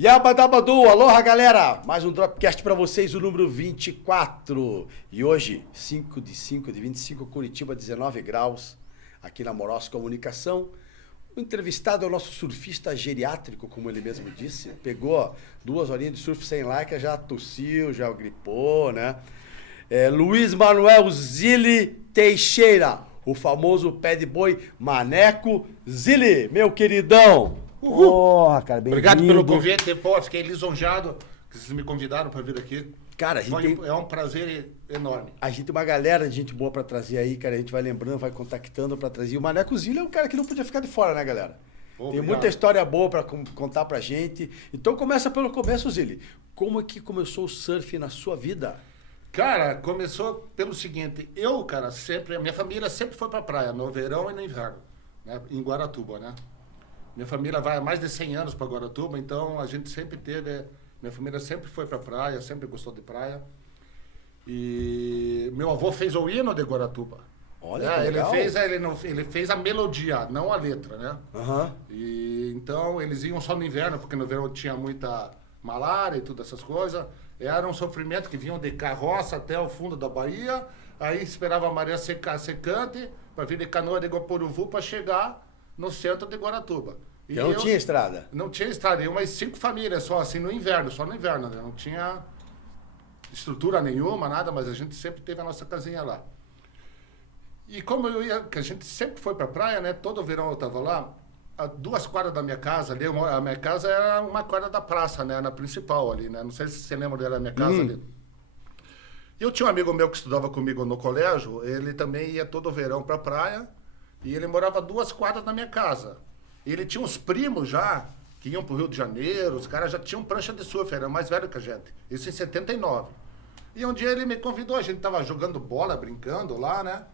Yabadabadu, aloha galera! Mais um Dropcast pra vocês, o número 24. E hoje, 5 de 25, Curitiba, 19 graus, aqui na Moros Comunicação. O entrevistado é o nosso surfista geriátrico, como ele mesmo disse. Pegou 2 horinhas de surf sem like, já tossiu, já gripou, né? Luiz Manuel Zilli Teixeira, o famoso pé de boi Maneco Zilli, meu queridão. Porra, cara, bem-vindo. Obrigado pelo convite. Pô, fiquei lisonjado que vocês me convidaram para vir aqui. Cara, É um prazer enorme. A gente tem uma galera de gente boa pra trazer aí, cara. A gente vai lembrando, vai contactando pra trazer. E o Maneco Zilli é um cara que não podia ficar de fora, né, galera? Obrigado. Tem muita história boa pra contar pra gente. Então começa pelo começo, Zilli. Como é que começou o surf na sua vida? Cara, começou pelo seguinte. A minha família sempre foi pra praia, no verão e no inverno, né, em Guaratuba, né? Minha família vai há mais de 100 anos para Guaratuba, então a gente sempre teve... Minha família sempre foi para praia, sempre gostou de praia. E meu avô fez o hino de Guaratuba. Olha, que legal. Ele fez a melodia, não a letra, né? Aham. E então eles iam só no inverno, porque no verão tinha muita malária e todas essas coisas. Era um sofrimento que vinham de carroça até o fundo da Bahia, aí esperava a maré secante para vir de canoa de Guaporuvu para chegar no centro de Guaratuba. E não tinha estrada? Não tinha estrada, umas 5 famílias só, assim, no inverno, né? Não tinha estrutura nenhuma, nada, mas a gente sempre teve a nossa casinha lá. E como que a gente sempre foi pra praia, né? Todo verão eu tava lá, a 2 quadras da minha casa ali, a minha casa era uma quadra da praça, né? Na principal ali, né? Não sei se você lembra dela, a minha casa ali. E eu tinha um amigo meu que estudava comigo no colégio, ele também ia todo verão pra praia, e ele morava 2 quadras da minha casa. E ele tinha uns primos já, que iam pro Rio de Janeiro, os caras já tinham prancha de surf, era mais velho que a gente. Isso em 79. E um dia ele me convidou, a gente tava jogando bola, brincando lá, né?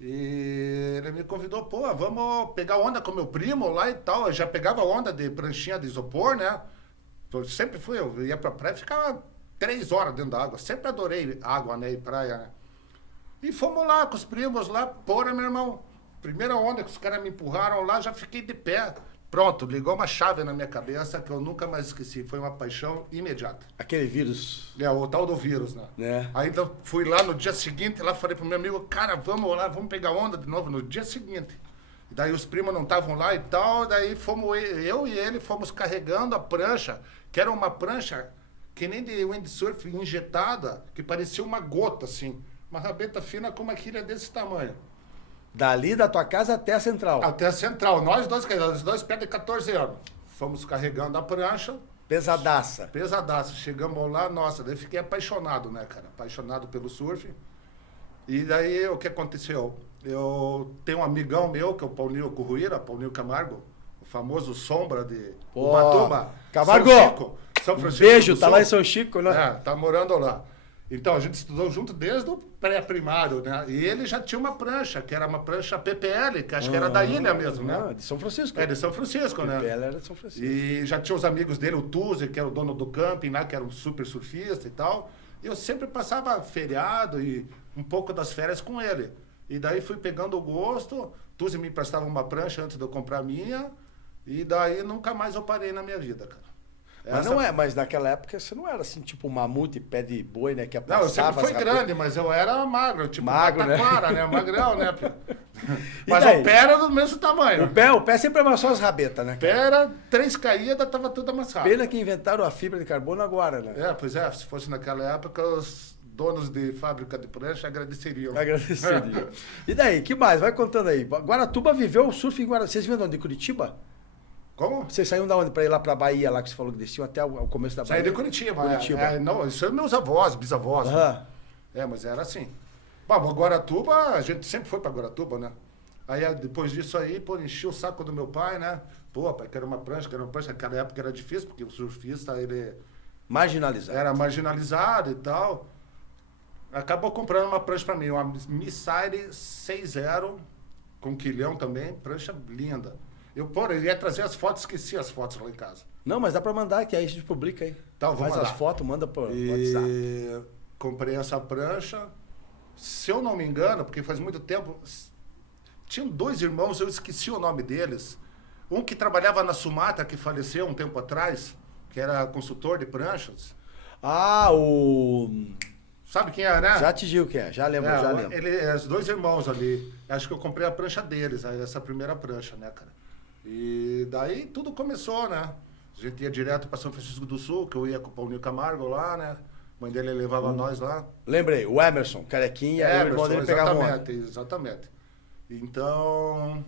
E ele me convidou, pô, vamos pegar onda com meu primo lá e tal. Eu já pegava onda de pranchinha de isopor, né? Eu sempre fui, eu ia pra praia e ficava 3 horas dentro da água. Sempre adorei água, né? E praia, né? E fomos lá com os primos lá, porra, meu irmão. Primeira onda que os caras me empurraram lá, já fiquei de pé. Pronto, ligou uma chave na minha cabeça que eu nunca mais esqueci. Foi uma paixão imediata. Aquele vírus. O tal do vírus, né? Aí então fui lá no dia seguinte, lá falei pro meu amigo, cara, vamos lá, vamos pegar onda de novo no dia seguinte. E daí os primos não estavam lá e tal, daí fomos, eu e ele fomos carregando a prancha, que era uma prancha que nem de windsurf injetada, que parecia uma gota, assim. Uma rabeta fina com uma quilha desse tamanho. Dali da tua casa até a central. Até a central. Nós dois pés de 14 anos. Fomos carregando a prancha. Pesadaça. Pesadaça. Chegamos lá, nossa, daí fiquei apaixonado, né, cara? Apaixonado pelo surf. E daí, o que aconteceu? Eu tenho um amigão meu, que é o Paulinho Curruíra, Paulinho Camargo, o famoso sombra de Ubatuba. Camargo! São Francisco Beijo, do tá Sul. lá em São Chico, né? Tá morando lá. Então, a gente estudou junto desde o pré-primário, né? E ele já tinha uma prancha, que era uma prancha PPL, que acho que era da ilha mesmo, né? De São Francisco. É, de São Francisco, né? PPL era de São Francisco. E já tinha os amigos dele, o Tuzi, que era o dono do camping, né? Que era um super surfista e tal. E eu sempre passava feriado e um pouco das férias com ele. E daí fui pegando o gosto, Tuzi me emprestava uma prancha antes de eu comprar a minha, e daí nunca mais eu parei na minha vida, cara. Mas naquela época você não era assim, tipo mamute, pé de boi, né? Que Não, eu sempre fui grande, mas eu era magro, tipo magro, taquara, né? Magrão, né? Mas o pé era do mesmo tamanho. O pé sempre amassou as rabetas, né? O pé era 3 caídas, tava tudo amassado. Pena que inventaram a fibra de carbono agora, né? Pois é, se fosse naquela época, os donos de fábrica de prancha agradeceriam. E daí, que mais? Vai contando aí. Guaratuba viveu o surf em Guaratuba. Vocês viram de onde? De Curitiba? Como? Vocês saíram da onde pra ir lá pra Bahia, lá que você falou que desciam até o começo da Bahia? Saí de Curitiba. Não, isso é meus avós, bisavós. Né? Mas era assim. Bom, Guaratuba, a gente sempre foi pra Guaratuba, né? Aí depois disso aí, pô, enchi o saco do meu pai, né? Pô, pai, quero uma prancha. Naquela época era difícil, porque o surfista, ele... Marginalizado. Era marginalizado e tal. Acabou comprando uma prancha pra mim, uma Missile 6.0, com quilhão também, prancha linda. Eu ia trazer as fotos, esqueci as fotos lá em casa. Não, mas dá pra mandar, que aí a gente publica aí. Então, faz as fotos, manda por WhatsApp. Comprei essa prancha. Se eu não me engano, porque faz muito tempo, tinham 2 irmãos, eu esqueci o nome deles. Um que trabalhava na Sumatra, que faleceu um tempo atrás, que era consultor de pranchas. Ah, o... Sabe quem é, né? Já atingiu quem é, já lembro, já lembro. Os dois irmãos ali. Acho que eu comprei a prancha deles, essa primeira prancha, né, cara? E daí tudo começou, né? A gente ia direto para São Francisco do Sul, que eu ia com o Paulinho Camargo lá, né? A mãe dele levava nós lá. Lembrei, o Emerson, carequinha, o irmão dele pegava onda. Exatamente. Então...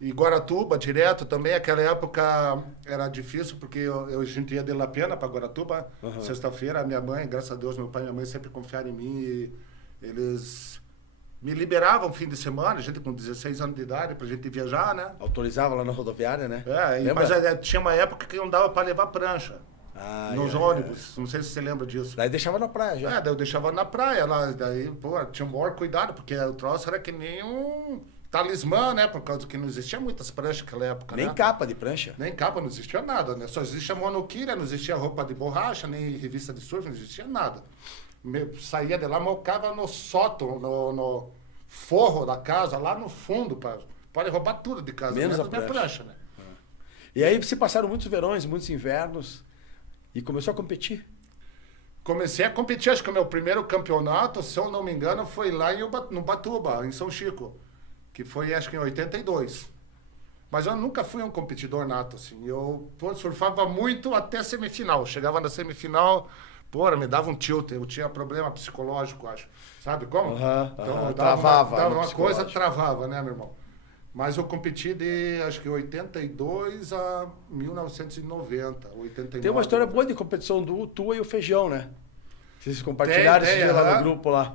E Guaratuba, direto também. Aquela época era difícil, porque a gente ia de La Pena para Guaratuba. Sexta-feira, a minha mãe, graças a Deus, meu pai e minha mãe sempre confiaram em mim. E eles me liberavam fim de semana, a gente com 16 anos de idade, pra gente viajar, né? Autorizava lá na rodoviária, né? Mas tinha uma época que não dava para levar prancha. Nos ônibus. Não sei se você lembra disso. Daí deixava na praia já. Daí eu deixava na praia lá. Daí, pô, tinha o maior cuidado, porque o troço era que nem um talismã, né? Por causa que não existia muitas pranchas naquela época, Nem né? capa de prancha. Nem capa, não existia nada, né? Só existia monoquilha, não existia roupa de borracha, nem revista de surf, não existia nada. Saía de lá, mocava no sótão, no forro da casa, lá no fundo. Pode roubar tudo de casa, menos a prancha, né? E aí se passaram muitos verões, muitos invernos, e começou a competir. Comecei a competir, acho que o meu primeiro campeonato, se eu não me engano, foi lá no Batuba, em São Chico. Que foi, acho que em 82. Mas eu nunca fui um competidor nato, assim. Eu surfava muito até semifinal. Chegava na semifinal, me dava um tilt. Eu tinha problema psicológico, acho. Sabe como? Então, travava. Dava uma coisa, travava, né, meu irmão? Mas eu competi de, acho que 82 a 1990, 89. Tem uma história boa de competição do tua e o Feijão, né? Vocês compartilharam esse dia lá no grupo lá.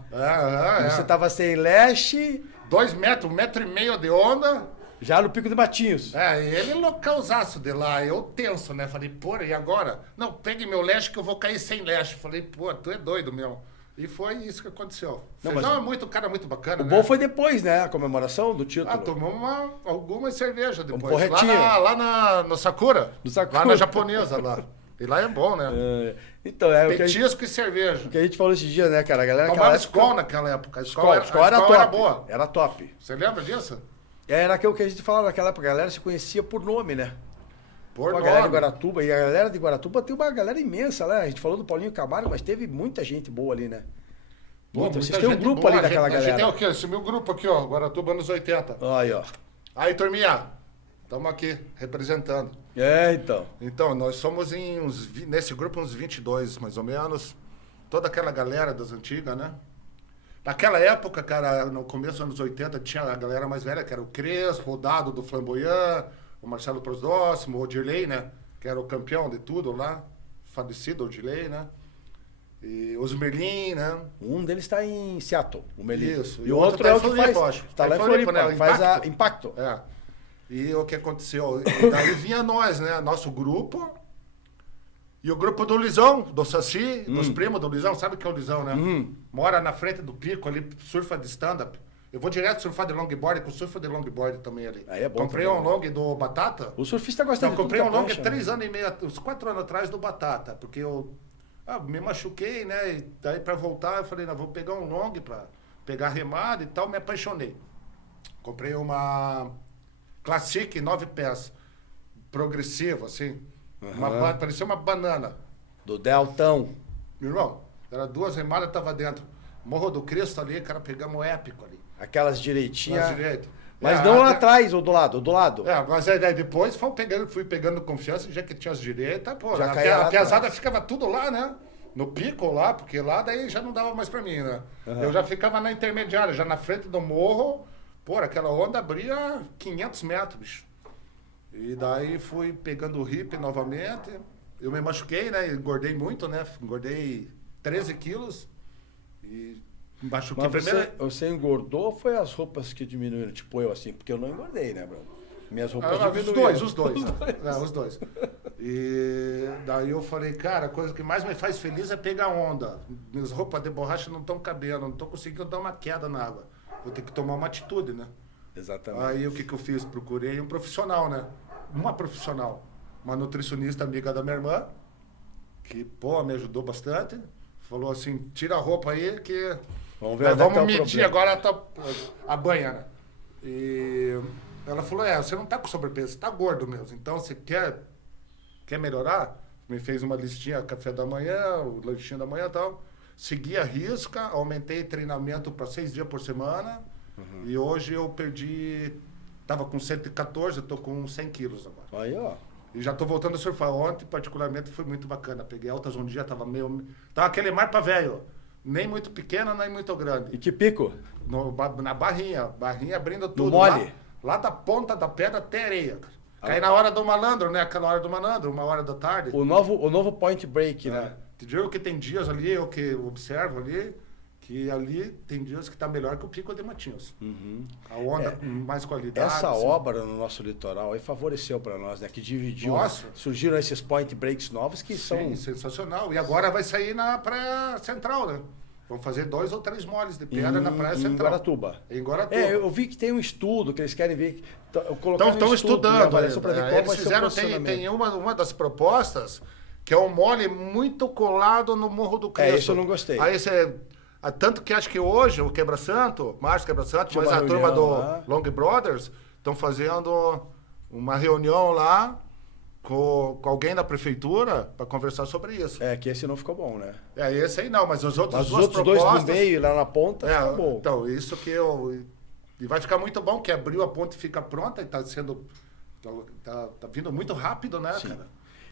Você tava sem leste... 2 metros, 1,5 metro de onda. Já no Pico de Matinhos. Ele localzaço de lá. Eu tenso, né? Falei, e agora? Não, pegue meu leste que eu vou cair sem leste. Falei, tu é doido mesmo. E foi isso que aconteceu. Feijão é cara muito bacana, né? O bom foi depois, né? A comemoração do título. Tomamos algumas cervejas depois. Porretinho. Lá no Sakura. No Sakura. Lá na japonesa, lá. E lá é bom, né? Então, petisco e cerveja. O que a gente falou esses dias, né, cara? A galera tomava Skol naquela época. A Skol era top. Era boa. Era top. Você lembra disso? Era aquilo que a gente falava naquela época. A galera se conhecia por nome, né? Por nome. A galera de Guaratuba. E a galera de Guaratuba tem uma galera imensa, né? A gente falou do Paulinho Camargo, mas teve muita gente boa ali, né? Vocês têm um grupo ali daquela galera. A gente tem o quê? Esse meu grupo aqui, ó. Guaratuba anos 80. Aí, ó. Aí, turminha. Estamos aqui, representando. Então. Então, nós somos nesse grupo uns 22, mais ou menos. Toda aquela galera das antigas, né? Naquela época, cara, no começo dos anos 80, tinha a galera mais velha, que era o Crespo, o Dado do Flamboyant, o Marcelo Prosdóximo, o Odirley, né? Que era o campeão de tudo lá. Falecido Odirley, né? E os Merlin, né? Um deles está em Seattle, o Merlin. Isso. E o outro é o que faz. Está lá em Floripa, né? Faz a Impacto. E o que aconteceu? E daí vinha nós, né? Nosso grupo. E o grupo do Lisão, do Saci, dos primos do Lisão. Sabe o que é o Lisão, né? Mora na frente do pico ali, surfa de stand-up. Eu vou direto surfar de longboard, com surfa de longboard também ali. Aí é bom. Comprei um long do Batata. O surfista gosta de tudo. Comprei um long 3 anos e meio, uns 4 anos atrás do Batata. Porque eu me machuquei, né? E daí pra voltar eu falei, vou pegar um long pra pegar remada e tal. Me apaixonei. Comprei uma Classic 9 pés, progressiva, assim. Parecia uma banana. Do Deltão. Meu irmão, era 2 remadas, tava dentro. Morro do Cristo ali, cara, pegamos épico ali. Aquelas direitinhas. Mas É, não lá atrás, ou do lado, do lado. É, mas aí depois fui pegando confiança, já que tinha as direitas, pô, Já caía a piazada ficava tudo lá, né? No pico lá, porque lá daí já não dava mais pra mim, né? Uhum. Eu já ficava na intermediária, já na frente do morro, pô, aquela onda abria 500 metros, bicho. E daí fui pegando o hip novamente, eu me machuquei, né? Engordei muito, né? Engordei 13 quilos e machuquei Mas primeiro. você engordou ou foi as roupas que diminuíram? Tipo eu assim, porque eu não engordei, né, Bruno? Minhas roupas diminuíram. Os dois. E daí eu falei, cara, a coisa que mais me faz feliz é pegar onda. Minhas roupas de borracha não estão cabendo, não estou conseguindo dar uma queda na água. Vou ter que tomar uma atitude, né? Exatamente. Aí o que eu fiz? Procurei um profissional, né? Uma profissional. Uma nutricionista amiga da minha irmã, que, pô, me ajudou bastante. Falou assim, tira a roupa aí que... Vamos ver vamos medir agora a banha, né? E ela falou, você não tá com sobrepeso, você tá gordo mesmo. Então, você quer melhorar? Me fez uma listinha, café da manhã, o lanchinho da manhã e tal. Segui a risca, aumentei treinamento para 6 dias por semana. E hoje eu perdi... Tava com 114, eu tô com 100 quilos agora. Aí, ó. E já tô voltando a surfar. Ontem, particularmente, foi muito bacana. Peguei altas um dia, tava meio... Tava aquele mar pra velho. Nem muito pequeno, nem muito grande. E que pico? Na barrinha. Barrinha abrindo tudo. No mole? Lá da ponta da pedra até areia, cara. Aí na hora do malandro, né? Aquela hora do malandro, 1h da tarde. O novo Point Break, né? Te digo que tem dias ali, eu que observo ali, que ali tem dias que tá melhor que o Pico de Matinhos. A onda com mais qualidade. Essa assim. obra no nosso litoral aí favoreceu para nós, né? Que dividiu. Nossa. Surgiram esses Point Breaks novos que são... Sim, sensacional. E agora vai sair na Praia Central, né? Vão fazer 2 ou 3 moles de pedra na Praia Central. Em Guaratuba. Em Guaratuba. Eu vi que tem um estudo que eles querem ver. Estão estudando. Para ver qual Eles vai ser o fizeram, posicionamento. tem uma das propostas que é um mole muito colado no Morro do Cristo. Isso eu não gostei. Aí você... Tanto que acho que hoje o Quebra-Santo, Márcio Quebra-Santo, Tinha mas uma a turma do reunião lá. Long Brothers estão fazendo uma reunião lá com alguém da prefeitura para conversar sobre isso. Que esse não ficou bom, né? Esse aí não, mas os outros Mas os duas outros dois propostas... no meio, lá na ponta, ficou bom. Então, isso que eu... E vai ficar muito bom, que abriu a ponte e fica pronta e está sendo... Tá vindo muito rápido, né, Sim. cara?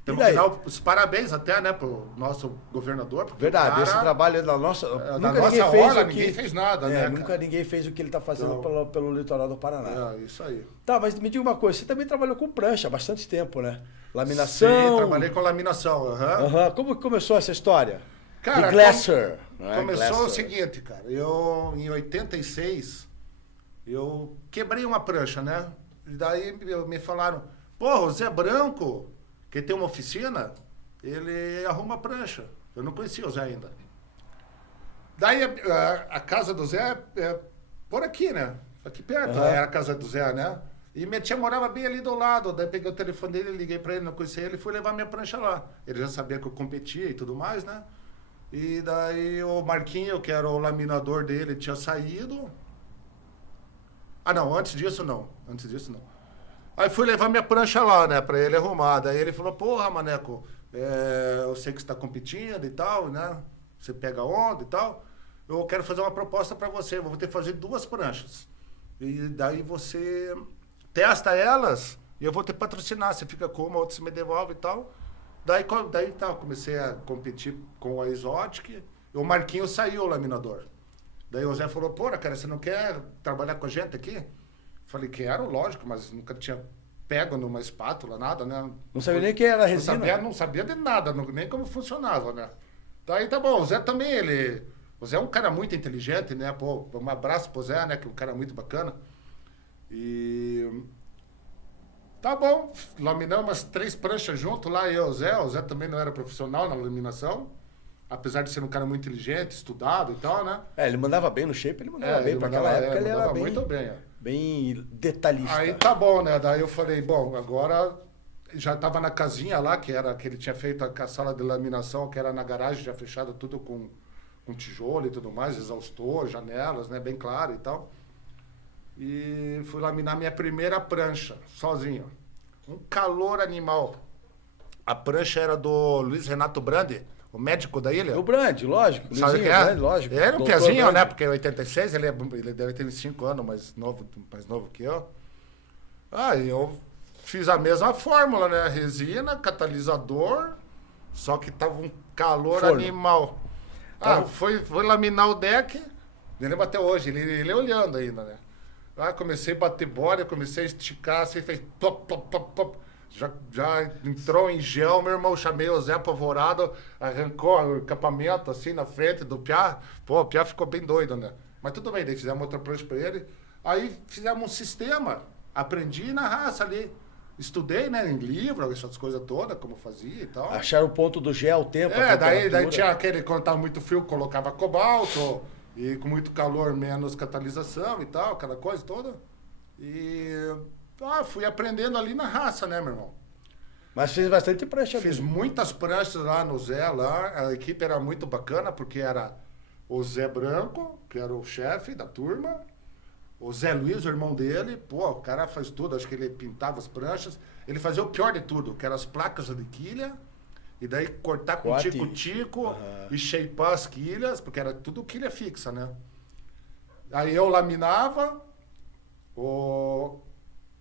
E Então, daí? os parabéns até, né, pro nosso governador. porque Verdade, o cara, esse trabalho é da nossa... da nunca nossa ninguém fez orla, o que... ninguém fez nada, né, Nunca cara? ninguém fez o que ele está fazendo Então, pelo litoral do Paraná. Isso aí. Tá, mas me diga uma coisa, você também trabalhou com prancha há bastante tempo, né? Laminação... Sim, trabalhei com laminação. Como que começou essa história? Cara, de Glasser. Começou Glasser. o seguinte, cara. Eu, em 86, eu quebrei uma prancha, né? E daí me falaram, porra, o Zé Branco, que tem uma oficina, ele arruma prancha. Eu não conhecia o Zé ainda. Daí a casa do Zé é por aqui, né? Aqui perto, era a casa do Zé, né? E minha tia morava bem ali do lado. Daí peguei o telefone dele, liguei pra ele, não conhecia ele, e fui levar minha prancha lá. Ele já sabia que eu competia e tudo mais, né? E daí o Marquinho, que era o laminador dele, tinha saído. Não, antes disso não. Aí fui levar minha prancha lá, né, pra ele arrumar. Daí ele falou, porra, Maneco, eu sei que você tá competindo e tal, né? Você pega onda e tal. Eu quero fazer uma proposta pra você. Vou ter que fazer 2 pranchas. E daí você testa elas e eu vou te patrocinar. Você fica com uma, outra você me devolve e tal. Daí tá, comecei a competir com a Exotic. E o Marquinho saiu, o laminador. Daí o Zé falou, porra, cara, você não quer trabalhar com a gente aqui? Falei, quero, lógico, mas nunca tinha pego numa espátula, nada, né? Não sabia nem o que era a resina. Não sabia de nada, nem como funcionava, né? Daí tá bom, o Zé também, o Zé é um cara muito inteligente, né? Pô, um abraço pro Zé, né? Que é um cara muito bacana. E... Tá bom, laminamos umas 3 pranchas junto lá, eu e o Zé também não era profissional na laminação. Apesar de ser um cara muito inteligente, estudado e tal, né? Ele mandava bem no shape, ele mandava bem. Para aquela época ele era bem, muito bem. Bem detalhista. Aí tá bom, né? Daí eu falei, bom, agora já tava na casinha lá, que ele tinha feito a sala de laminação, que era na garagem, já fechada tudo com tijolo e tudo mais, exaustor, janelas, né? Bem claro e tal. E fui laminar minha primeira prancha, sozinho. Um calor animal. A prancha era do Luiz Renato Brandi, o médico da ilha. O Brandi, lógico. Sabe Luizinho, quem é? Brandi, lógico. Ele era um Doutor piazinho, Brandi. né? Porque em 86 ele deve ter 5 anos mais novo que eu. E eu fiz a mesma fórmula, né? Resina, catalisador, só que tava um calor Forno. animal. Foi laminar o deck, me lembro até hoje, ele olhando ainda, né? Comecei a bater bola, comecei a esticar, assim, fez plop, plop, plop, plop. Já entrou em gel, meu irmão, chamei o Zé apavorado, arrancou o encapamento assim na frente do Piá. Pô, o Piá ficou bem doido, né? Mas tudo bem, daí fizemos outra prancha pra ele. Aí fizemos um sistema, aprendi na raça ali. Estudei, né, em livro, essas coisas todas, como fazia e tal. Acharam o ponto do gel, o tempo, a Daí temperatura. tinha aquele, quando tava muito frio, colocava cobalto, e com muito calor, menos catalisação e tal, aquela coisa toda. E fui aprendendo ali na raça, né, meu irmão? Mas fez bastante prancha Fiz mesmo. muitas pranchas lá no Zé, lá. A equipe era muito bacana, porque era o Zé Branco, que era o chefe da turma, o Zé Luiz, o irmão dele, pô, o cara faz tudo, acho que ele pintava as pranchas. Ele fazia o pior de tudo, que eram as placas de quilha E daí cortar com Corte. tico-tico e shapear as quilhas, porque era tudo quilha fixa, né? Aí eu laminava, o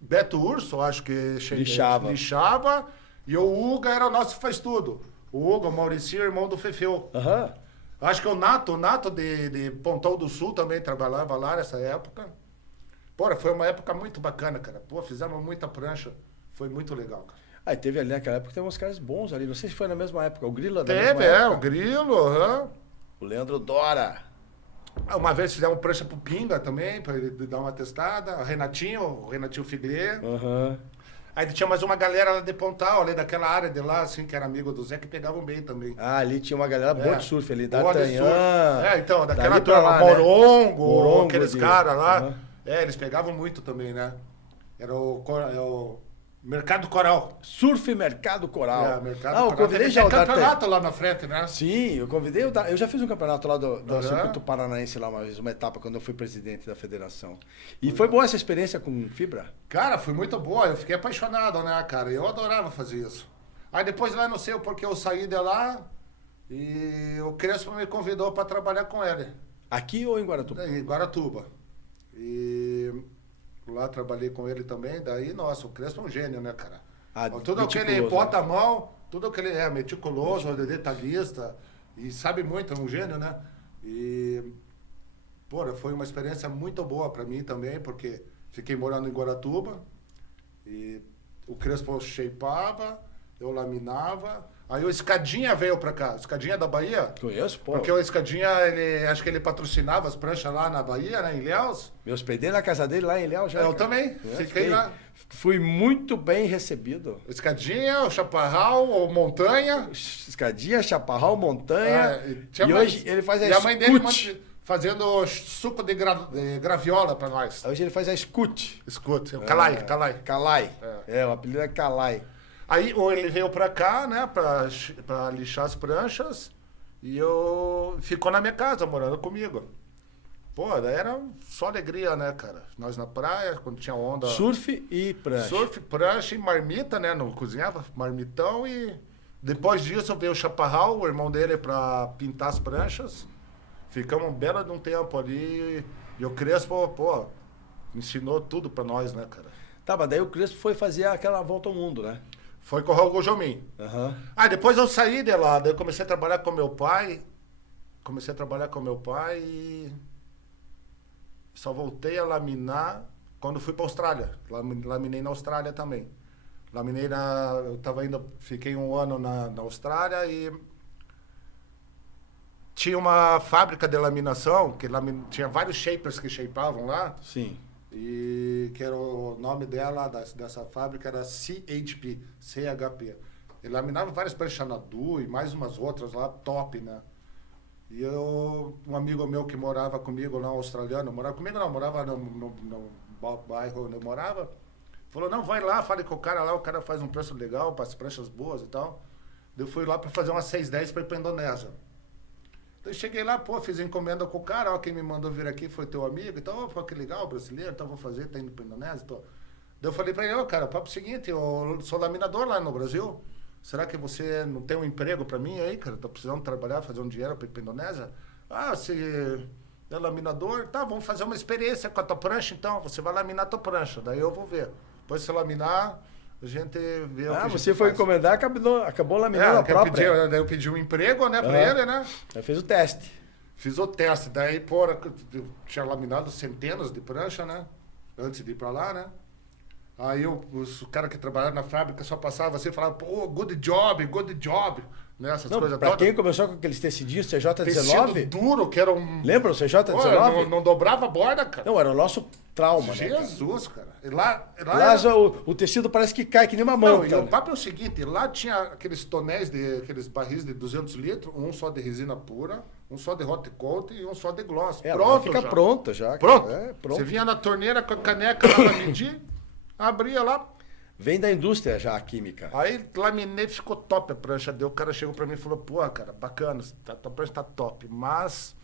Beto Urso, acho que lixava, e o Uga era o nosso faz-tudo. O Uga, o Mauricio, irmão do Fefeu. Aham. Acho que o Nato de Pontão do Sul também trabalhava lá nessa época. Pô, foi uma época muito bacana, cara. Pô, fizemos muita prancha. Foi muito legal, cara. Aí teve ali naquela época, tem uns caras bons ali. Não sei se foi na mesma época. O Grilo é da Teve, mesma época. o Grilo, aham. O Leandro Dora. Uma vez fizemos prancha pro Pinga também, pra ele dar uma testada. O Renatinho Figueiredo. Aham. Aí tinha mais uma galera lá de Pontal, ali daquela área de lá, assim, que era amigo do Zé, que pegavam bem também. Ah, ali tinha uma galera boa de surf ali. Boa de surf. D'Artagnan. Então, daquela dali pra turma, lá, né? Morongo, aqueles ali. caras lá. Aham. Eles pegavam muito também, né? Era o Mercado Coral. Surf Mercado Coral. Mercado Eu Coral. convidei Teve já o D'Artagnan. campeonato lá na frente, né? Sim, eu convidei eu já fiz um campeonato lá do Aham. Circuito Paranaense lá uma vez, uma etapa, quando eu fui presidente da federação. E foi boa essa experiência com fibra? Cara, foi muito boa. Eu fiquei apaixonado, né, cara? Eu adorava fazer isso. Aí depois lá, não sei porque eu saí de lá e o Crespo me convidou para trabalhar com ele. Aqui ou em Guaratuba? Em Guaratuba. E lá trabalhei com ele também. Daí, nossa, o Crespo é um gênio, né, cara? Ah, Tudo aquele meticuloso, bota a mão, tudo aquele é meticuloso, detalhista. E sabe muito, é um gênio, né? E, pô, foi uma experiência muito boa para mim também, porque fiquei morando em Guaratuba. E o Crespo shapeava, eu laminava. Aí o Escadinha veio pra cá, Escadinha da Bahia. Conheço, pô. Porque o Escadinha, acho que ele patrocinava as pranchas lá na Bahia, né, em Ilhéus. Me hospedei na casa dele lá em Ilhéus já. Eu cara. também, fiquei lá. Fui muito bem recebido. O Escadinha, o Chaparral, o Montanha. Escadinha, chaparral, montanha. Tinha E mais- hoje ele faz a E a mãe dele Scoot. fazendo suco de graviola pra nós. Hoje ele faz a Scoot. Escute, o Calai. Calai. O apelido é Calai. Aí ele veio pra cá, né, pra lixar as pranchas. E ficou na minha casa, morando comigo. Pô, daí era só alegria, né, cara? Nós na praia, quando tinha onda. Surf e prancha. Surf, prancha e marmita, né? Não cozinhava, marmitão. E depois disso veio o Chaparral, o irmão dele, pra pintar as pranchas. Ficamos um belo de um tempo ali. E o Crespo, pô, ensinou tudo pra nós, né, cara? Tá, mas daí o Crespo foi fazer aquela volta ao mundo, né? Foi com o Raul Jomim. Aham. Ah, depois eu saí de lá, daí eu comecei a trabalhar com meu pai. E só voltei a laminar quando fui pra Austrália. Laminei na Austrália também. Fiquei um ano na Austrália e tinha uma fábrica de laminação, que tinha vários shapers que shapeavam lá. Sim. E que era o nome dela, dessa fábrica, era CHP. Ele laminava várias pranchas Nadu e mais umas outras lá, top, né? E um amigo meu que morava comigo lá, australiano, morava no bairro onde eu morava, falou, não, vai lá, fale com o cara lá, o cara faz um preço legal, para as pranchas boas e tal. Eu fui lá para fazer uma 610 para ir para Indonésia. Então eu cheguei lá, pô, fiz encomenda com o cara, ó, quem me mandou vir aqui foi teu amigo, então, pô, que legal, brasileiro, então vou fazer, tá indo pra Indonésia, então. Daí eu falei pra ele, ó, cara, o papo é o seguinte, eu sou laminador lá no Brasil, será que você não tem um emprego pra mim aí, cara? Tô precisando trabalhar, fazer um dinheiro pra ir pra Indonésia? Ah, se é laminador, tá, vamos fazer uma experiência com a tua prancha, então, você vai laminar a tua prancha, daí eu vou ver. Depois se laminar, a gente vê o que a gente Você foi faz. encomendar, acabou laminando a própria. Daí eu pedi um emprego, né, pra ele, né? Aí fez o teste. Fiz o teste, daí, pô, eu tinha laminado centenas de prancha, né? Antes de ir pra lá, né? Aí os caras que trabalhavam na fábrica só passavam assim e falavam, pô, good job, né? Essas Não, coisas pra todas. quem começou com aqueles tecidinhos Tecido CJ19, duro, que era um... lembra o Pô, CJ19? não dobrava a borda, cara. Não, era o nosso trauma, né? cara? Jesus, cara. E lá Lá o tecido parece que cai que nem uma Não, manta. e o né? papo é o seguinte, lá tinha aqueles tonéis, aqueles barris de 200 litros, um só de resina pura, um só de hot coat e um só de gloss. Ela Pronto fica já. pronta já. cara. Pronto. Pronto. Você vinha na torneira com a caneca lá pra medir, abria lá. Vem da indústria já a química. Aí laminei, ficou top a prancha. Daí o cara chegou pra mim e falou, pô, cara, bacana, tua prancha tá top, mas...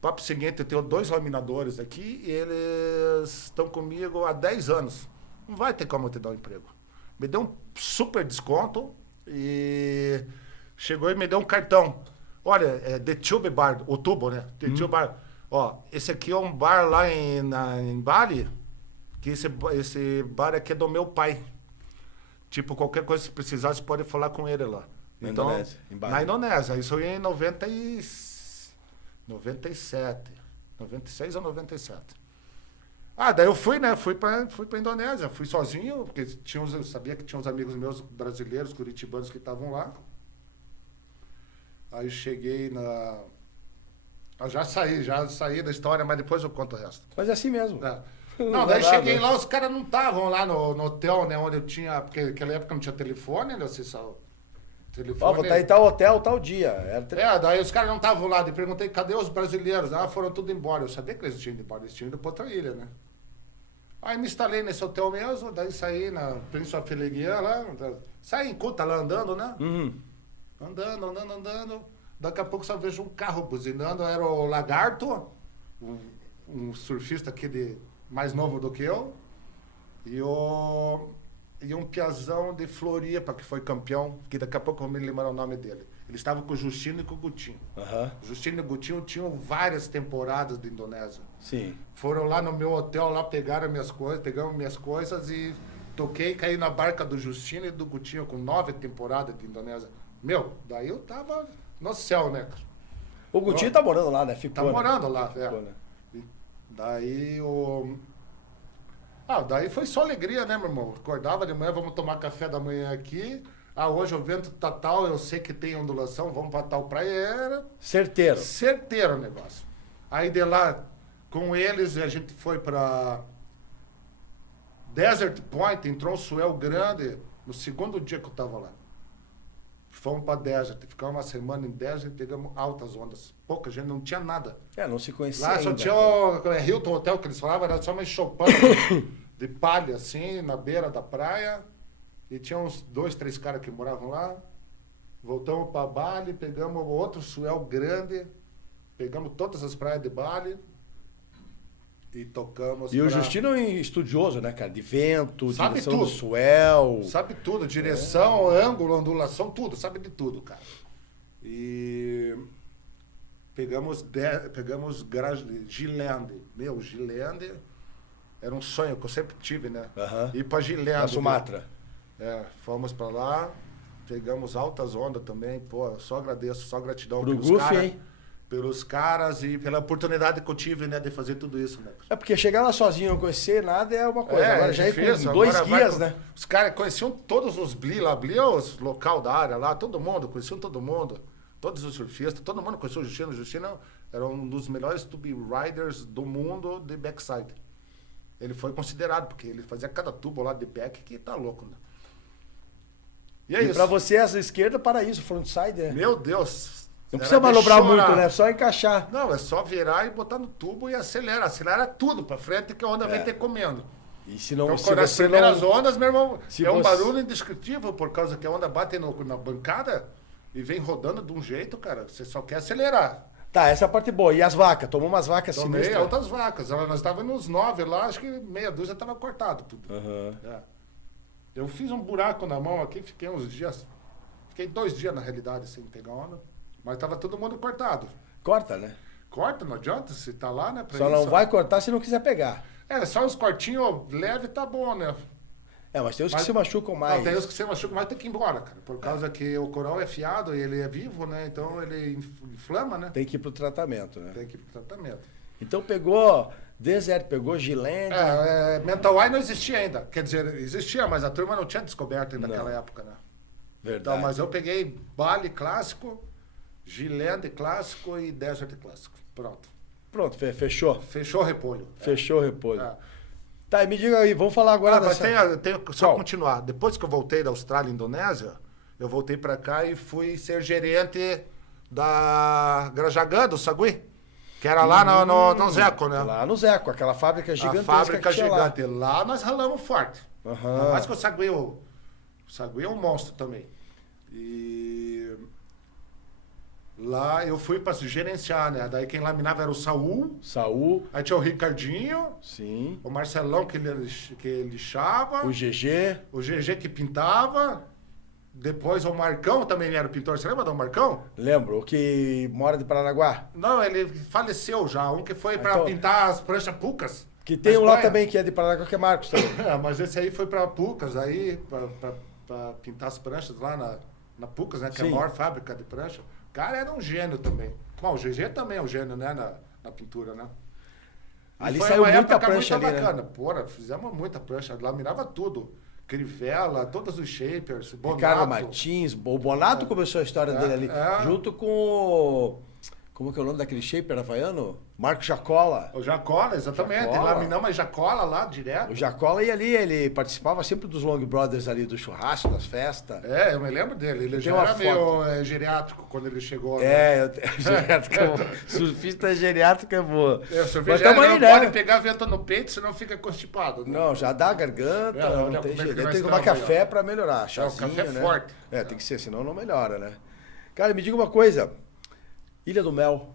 Papo seguinte, eu tenho 2 laminadores aqui e eles estão comigo há 10 anos. Não vai ter como eu te dar um emprego. Me deu um super desconto e chegou e me deu um cartão. Olha, é The Tube Bar, o tubo, né? The Tube Bar. Ó, esse aqui é um bar lá em Bali, que esse bar aqui é do meu pai. Tipo, qualquer coisa que você precisar, você pode falar com ele lá. Na Então, Indonésia, em Bali. na Indonésia. Isso aí em 97. 96 ou 97. Daí eu fui, né? Fui pra Indonésia. Fui sozinho, porque eu sabia que tinha uns amigos meus brasileiros, curitibanos, que estavam lá. Aí cheguei na... Eu já saí da história, mas depois eu conto o resto. Mas é assim mesmo. É. Não, daí cheguei lá, os caras não estavam lá no hotel, né? Onde eu tinha... Porque naquela época não tinha telefone, né? Você só... Ó, vou estar em tal hotel, tal dia. Daí os caras não estavam lá. Daí perguntei, cadê os brasileiros? Foram tudo embora. Eu sabia que eles tinham ido embora. Eles tinham ido pra outra ilha, né? Aí me instalei nesse hotel mesmo. Daí saí na Prince of Leguian lá. Saí em Kuta lá andando, né? Uhum. Andando. Daqui a pouco só vejo um carro buzinando. Era o Lagarto, um surfista aqui mais novo do que eu. E um piazão de Floripa, que foi campeão, que daqui a pouco eu vou me lembrar o nome dele. Eles estavam com o Justino e com o Gutinho. Uhum. Justino e o Gutinho tinham várias temporadas de Indonésia. Sim. Foram lá no meu hotel, lá pegamos minhas coisas e toquei, caí na barca do Justino e do Gutinho com 9 temporadas de Indonésia. Meu, daí eu tava no céu, né? O Gutinho tá morando lá, né? Ficou, Tá né? morando lá, Ficou, né? Daí daí foi só alegria, né, meu irmão? Acordava de manhã, vamos tomar café da manhã aqui. Hoje o vento tá tal, eu sei que tem ondulação, vamos pra tal praia. Era Certeiro. certeiro o negócio. Aí de lá, com eles, a gente foi pra Desert Point, entrou um swell grande no segundo dia que eu tava lá. Fomos pra Desert, ficamos uma semana em Desert e pegamos altas ondas. Pouca gente, não tinha nada. Não se conhecia Lá ainda. só tinha o Hilton Hotel, que eles falavam, era só uma enxopando de palha, assim, na beira da praia. E tinha uns 2, 3 caras que moravam lá. Voltamos para Bali, pegamos outro swell grande, pegamos todas as praias de Bali e tocamos. E o Justino é um estudioso, né, cara? De vento, Sabe direção do tudo. swell. Sabe tudo, direção, ângulo, ondulação, tudo, sabe de tudo, cara. E pegamos Gilende. Meu, Gilende era um sonho que eu sempre tive, né? Ir pra Gilende. Na Sumatra. Fomos pra lá, pegamos altas ondas também. Pô, eu só agradeço, só gratidão pelos caras e pela oportunidade que eu tive, né, de fazer tudo isso, né? É porque chegar lá sozinho e não conhecer nada é uma coisa. Agora já ir com 2 guias, né? Os caras conheciam todos os Bli lá, Bli é os local da área lá, todo mundo, conheciam todo mundo. Todos os surfistas, todo mundo conheceu o Justino. O Justino era um dos melhores tube riders do mundo de backside. Ele foi considerado, porque ele fazia cada tubo lá de back que tá louco, né? E é isso. Pra você, essa esquerda, paraíso, frontside, né? Meu Deus. Não precisa manobrar muito, né? Só encaixar. Não, é só virar e botar no tubo e acelera. Acelera tudo pra frente que a onda vem ter comendo. E se não... Então, se quando as você primeiras não... ondas, meu irmão, um você- barulho indescritível, por causa que a onda bate na bancada e vem rodando de um jeito, cara. Você só quer acelerar. Tá, essa é a parte boa. E as vacas? Tomou umas vacas Tomei sinistras? altas vacas. Nós estávamos nos 9 lá, acho que meia dúzia estava cortado tudo. Aham. Eu fiz um buraco na mão aqui, fiquei uns dias. Fiquei 2 dias na realidade sem pegar onda. Mas tava todo mundo cortado. Corta, né? Corta, não adianta, se tá lá, né? pra Só não isso. vai cortar se não quiser pegar. Só uns cortinhos leve tá bom, né? Mas tem uns que Mas- se machucam mais. Não, tem uns que você machuca, mas tem que ir embora, cara. Por causa que o coral é fiado e ele é vivo, né? Então ele inflama, né? Tem que ir pro tratamento, né? Tem que ir pro tratamento. Então pegou Desert, pegou Gilende. Mental Eye não existia ainda. Quer dizer, existia, mas a turma não tinha descoberto ainda naquela época, né? Verdade. Então, mas eu peguei Bali clássico, Gilende clássico e Desert clássico. Pronto. Pronto, fechou. Fechou o repolho. Fechou o repolho. É. Tá, e me diga aí, vamos falar agora Mas dessa... tem só Qual? continuar. Depois que eu voltei da Austrália e Indonésia, eu voltei pra cá e fui ser gerente da Grajagã, do Sagui, que era lá no Zeco, né? Lá no Zeco, aquela fábrica A gigantesca fábrica que tinha lá. gigante. Lá nós ralamos forte. Aham. Ainda mais que o Sagui é um monstro também. E lá eu fui para gerenciar, né? Daí quem laminava era o Saul, Saul, aí tinha o Ricardinho, sim. o Marcelão que lixava, O GG. o GG que pintava Depois o Marcão também era o pintor. Você lembra do Marcão? Lembro, o que mora de Paranaguá. Não, ele faleceu já. Um que foi pra então- pintar as pranchas Pucas. Que tem na um lá Espanha. também que é de Paranaguá, que é Marcos também. É, mas esse aí foi pra Pucas, aí, pra pintar as pranchas lá na Pucas, né? Que é a Sim. maior fábrica de prancha. O cara era um gênio também. Bom, o GG também é um gênio, né? Na pintura, né? E Ali foi saiu uma muita época prancha muito ali, né? bacana. Porra, fizemos muita prancha. Laminava tudo. Crivella, todos os shapers, Ricardo Bonato. Martins, o Bonato começou a história dele ali, junto com o... Como que é o nome daquele shaper havaiano? Marco Jacola. O Jacola, exatamente. Jacola. Laminamos a Jacola lá, direto. O Jacola ia ali, ele participava sempre dos Long Brothers ali, do churrasco, das festas. É, eu me lembro dele. Ele Tem já uma era foto. meio geriátrico quando ele chegou. Né? Geriátrica é boa. Surfista geriátrica é boa. O Mas cerveja tamo aí, não né? pode pegar vento no peito, senão fica constipado. Né? Não, já dá a garganta, Olha não tem como é que jeito. nós Tem que tomar estamos aí, café ó. pra melhorar, chazinho, café né? forte. É, tem que ser, senão não melhora, né? Cara, me diga uma coisa. Ilha do Mel.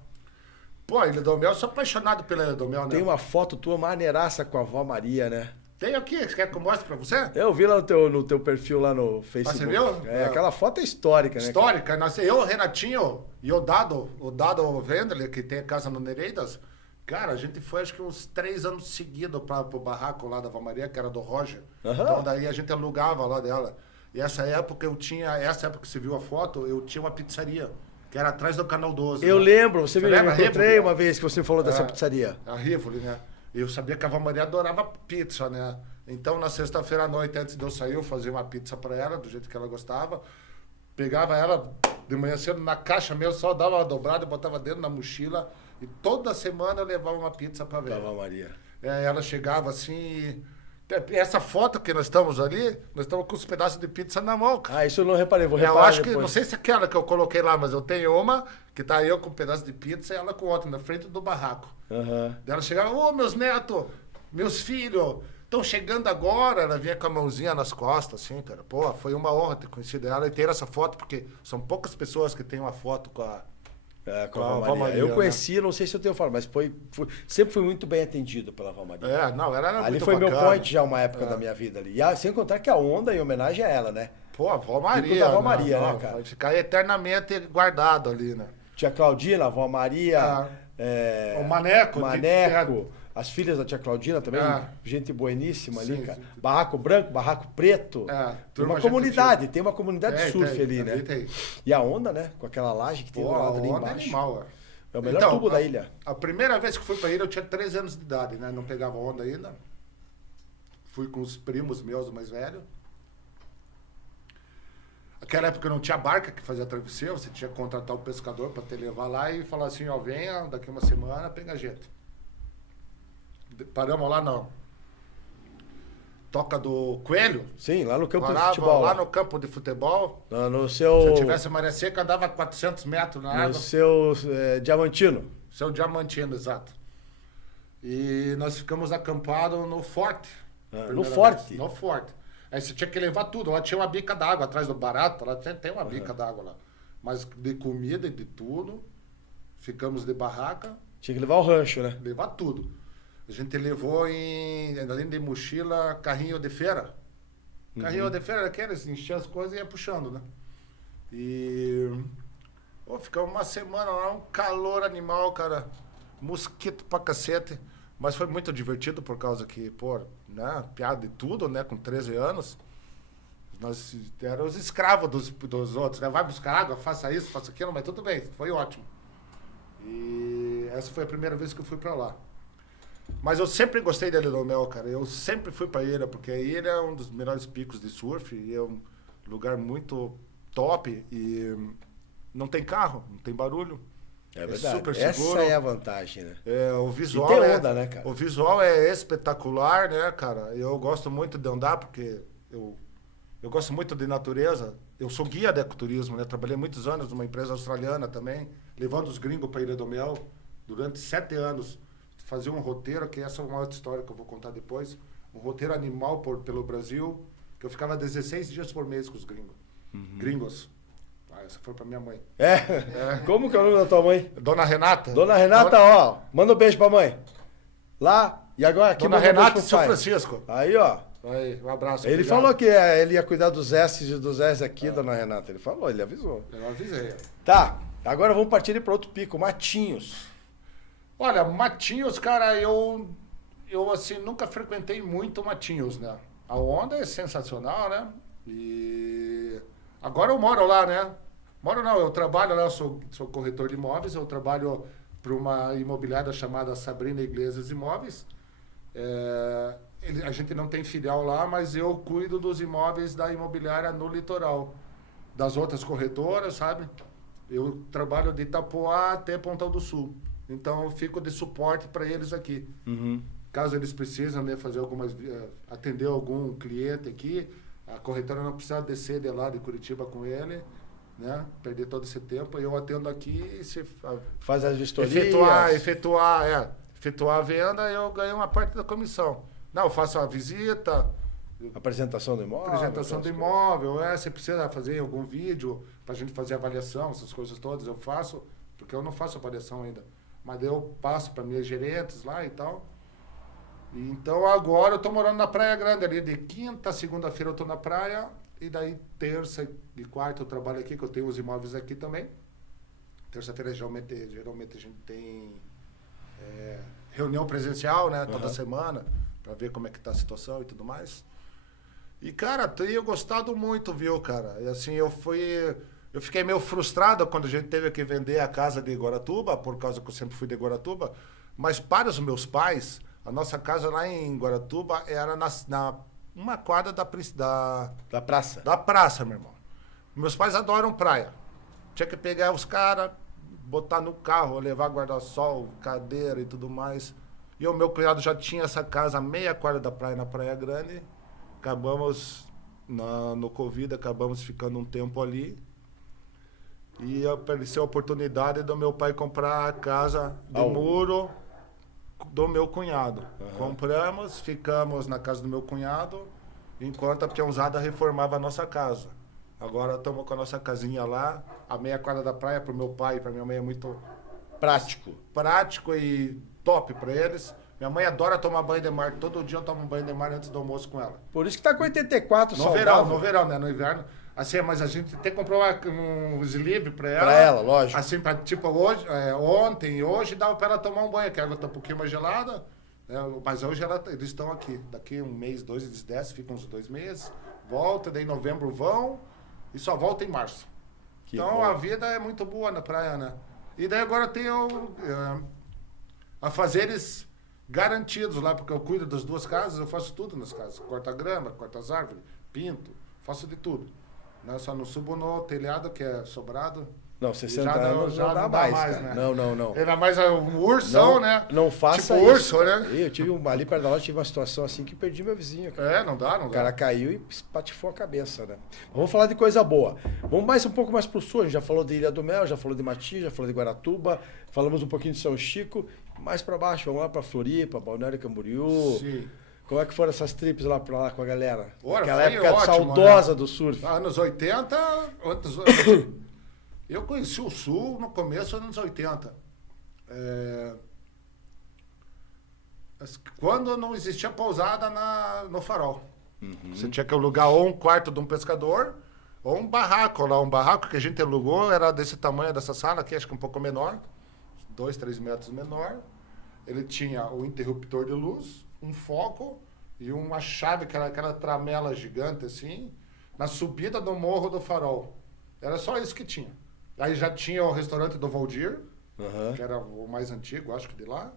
Pô, Ilha do Mel, eu sou apaixonado pela Ilha do Mel, né? Tem uma foto tua maneiraça com a avó Maria, né? Tem aqui, você quer que eu mostre pra você? Eu vi lá no teu perfil lá no Facebook. você viu? É, É. aquela foto é histórica, né? Histórica. Eu, o Renatinho e o Dado Vendler, que tem casa no Nereidas, cara, a gente foi acho que uns 3 anos seguidos pro barraco lá da Vó Maria, que era do Roger. Aham. Então daí a gente alugava lá dela. E essa época que você viu a foto, eu tinha uma pizzaria, que era atrás do Canal 12. Eu né? lembro, você me lembra? encontrei Rivoli? uma vez que você falou dessa É. pizzaria. A Rivoli, né? Eu sabia que a Vó Maria adorava pizza, né? Então, na sexta-feira à noite, antes de eu sair, eu fazia uma pizza pra ela, do jeito que ela gostava. Pegava ela de manhã cedo na caixa mesmo, só dava uma dobrada e botava dentro da mochila. E toda semana eu levava uma pizza pra Da ver. avó Maria. Ela chegava assim... Essa foto que nós estamos ali, nós estamos com os pedaços de pizza na mão, cara. Ah, isso eu não reparei, vou Eu reparar acho que, depois. não sei se é aquela que eu coloquei lá, mas eu tenho uma que tá eu com um pedaço de pizza e ela com outra, na frente do barraco. Aham. Daí ela chegava, ô meus netos, meus filhos, estão chegando agora. Ela vinha com a mãozinha nas costas, assim, cara. Pô, foi uma honra ter conhecido ela e ter essa foto, porque são poucas pessoas que têm uma foto com a... É, com Com a a avó avó Maria. Maria, Eu né? conheci, não sei se eu tenho falado, mas sempre fui muito bem atendido pela avó Maria. É, não, ela era Ali muito foi meu bacana. point já uma época da minha vida ali. E sem contar que a onda em homenagem a ela, né? Pô, a avó Tipo Maria. da avó Maria, né, Não, cara? vai ficar eternamente guardado ali, né? Tia Claudina, a avó Maria, O Maneco. Maneco, as filhas da tia Claudina também, É. gente bueníssima ali, Sim, cara. sim. Barraco branco, barraco preto. É, Tem turma, uma gente comunidade, fina. tem uma comunidade de surf ali, né? Tem. E a onda, né? Com aquela laje que tem Pô, do a lado ali onda é embaixo. animal, É o melhor tubo da ilha. A primeira vez que fui pra ilha eu tinha 13 anos de idade, né? Não pegava onda ainda. Fui com os primos meus mais velhos. Naquela época não tinha barca que fazia travessia, você tinha que contratar o pescador para te levar lá e falar assim, ó, venha daqui uma semana, pega a gente. Paramos lá na Toca do Coelho. Sim, lá no campo de Parava futebol. lá Lá no campo de futebol. no Se seu. eu tivesse maré seca, andava 400 metros na No água. seu Diamantino. Seu Diamantino, exato. E nós ficamos acampados no Forte. Ah, no Primeira Forte? vez. No Forte. Aí você tinha que levar tudo. Lá tinha uma bica d'água atrás do barato. Lá tem uma bica d'água lá. Mas de comida e de tudo. Ficamos de barraca. Tinha que levar o rancho, né? Levar tudo. A gente levou, além de mochila, carrinho de feira. Carrinho de feira era aqueles, enchia as coisas e ia puxando, né? E... Pô, ficamos uma semana lá, um calor animal, cara. Mosquito pra cacete. Mas foi muito divertido por causa que, pô, né? Piada de tudo, né? Com 13 anos. Nós éramos os escravos dos outros, né? Vai buscar água, faça isso, faça aquilo, mas tudo bem, foi ótimo. E essa foi a primeira vez que eu fui pra lá. Mas eu sempre gostei da Ilha do Mel, cara. Eu sempre fui pra ilha, porque a ilha é um dos melhores picos de surf e é um lugar muito top e não tem carro, não tem barulho. É verdade. super Essa seguro. é a vantagem, né? O visual tem onda, né, cara? O visual é espetacular, né, cara? Eu gosto muito de andar porque eu gosto muito de natureza. Eu sou guia de ecoturismo, né? Trabalhei muitos anos numa empresa australiana também, levando os gringos para Ilha do Mel durante 7 anos. Fazia um roteiro, que essa é uma outra história que eu vou contar depois. Um roteiro animal pelo Brasil, que eu ficava 16 dias por mês com os gringos. Gringos. Essa foi pra minha mãe. Como que é o nome da tua mãe? Dona Renata. Dona Renata, ó, manda um beijo pra mãe. Lá, e agora aqui Dona manda um beijo Renata pro e seu pai. Francisco. Aí, ó. Aí, um abraço. Ele obrigado. falou que ele ia cuidar dos S's e dos S's aqui, dona Renata. Ele falou, ele avisou. Eu avisei. Tá, agora vamos partir para outro pico, Matinhos. Olha, Matinhos, cara, eu assim, nunca frequentei muito Matinhos, né? A onda é sensacional, né? E agora eu moro lá, né? Moro não, eu trabalho lá, eu sou corretor de imóveis, eu trabalho para uma imobiliária chamada Sabrina Iglesias Imóveis. A gente não tem filial lá, mas eu cuido dos imóveis da imobiliária no litoral. Das outras corretoras, sabe? Eu trabalho de Itapoá até Pontão do Sul. Então eu fico de suporte para eles aqui. Uhum. Caso eles precisem, né, fazer atender algum cliente aqui, a corretora não precisa descer de lá de Curitiba com ele, né? Perder todo esse tempo. Eu atendo aqui e se Faz as vistorias. efetuar a venda, eu ganho uma parte da comissão. Não, eu faço a visita, Apresentação do imóvel. apresentação do imóvel, se precisa fazer algum vídeo para a gente fazer avaliação, essas coisas todas eu faço, porque eu não faço avaliação ainda. Mas eu passo para minhas gerentes lá e tal. Então agora eu tô morando na Praia Grande ali, de quinta a segunda-feira eu tô na praia, e daí terça e quarta eu trabalho aqui, que eu tenho os imóveis aqui também. Terça-feira geralmente a gente tem reunião presencial, né, toda semana, para ver como é que tá a situação e tudo mais. E, cara, tenho gostado muito, viu, cara? E assim, eu fiquei meio frustrado quando a gente teve que vender a casa de Guaratuba, por causa que eu sempre fui de Guaratuba, mas para os meus pais, a nossa casa lá em Guaratuba era uma quadra da praça. Da praça, meu irmão. Meus pais adoram praia. Tinha que pegar os caras, botar no carro, levar guarda-sol, cadeira e tudo mais. E o meu cunhado já tinha essa casa, meia quadra da praia, na Praia Grande. Acabamos, no Covid, acabamos ficando um tempo ali. E apareceu a oportunidade do meu pai comprar a casa de muro do meu cunhado. Compramos, ficamos na casa do meu cunhado, enquanto a peãozada reformava a nossa casa. Agora estamos com a nossa casinha lá, a meia quadra da praia para o meu pai e para minha mãe é muito prático e top para eles. Minha mãe adora tomar banho de mar, todo dia eu tomo banho de mar antes do almoço com ela. Por isso que tá com 84 No verão, né? No inverno. Assim, mas a gente tem que comprar um sleeve pra ela. Pra ela, lógico. Assim, tipo, hoje, ontem e hoje dava pra ela tomar um banho, que a água tá um pouquinho mais gelada. Mas hoje eles estão aqui. Daqui um mês, dois, eles descem, ficam uns 2 meses. Volta, daí em novembro vão e só volta em março. Então bom. a vida é muito boa na praia, né? E daí agora tem afazeres garantidos lá, porque eu cuido das 2 casas, eu faço tudo nas casas. Corto a grama, corto as árvores, pinto, faço de tudo. Né? Só não subo no telhado, que é sobrado. Não, 60 anos já não dá mais, cara. Né? Não. Ainda mais um ursão, não, né? Não faça tipo isso. urso, né? Eu tive ali perto da loja, tive uma situação assim que perdi meu vizinho, cara. Não dá. O cara caiu e patifou a cabeça, né? Vamos falar de coisa boa. Vamos um pouco mais pro sul. A gente já falou de Ilha do Mel, já falou de Matinhos, já falou de Guaratuba, falamos um pouquinho de São Chico. Mais pra baixo, vamos lá pra Floripa, Balneário Camboriú. Sim. Como é que foram essas trips lá pra lá com a galera? Ora, Aquela foi época ótimo, saudosa né? do surf. Anos 80, eu conheci o Sul no começo dos anos 80. Quando não existia pousada no Farol. Você tinha que alugar ou um quarto de um pescador ou um barraco lá. Um barraco que a gente alugou era desse tamanho dessa sala aqui, acho que um pouco menor. 2, 3 metros menor. Ele tinha o interruptor de luz, um foco e uma chave, que era aquela tramela gigante assim, na subida do Morro do Farol. Era só isso que tinha. Aí já tinha o restaurante do Valdir, que era o mais antigo, acho que de lá.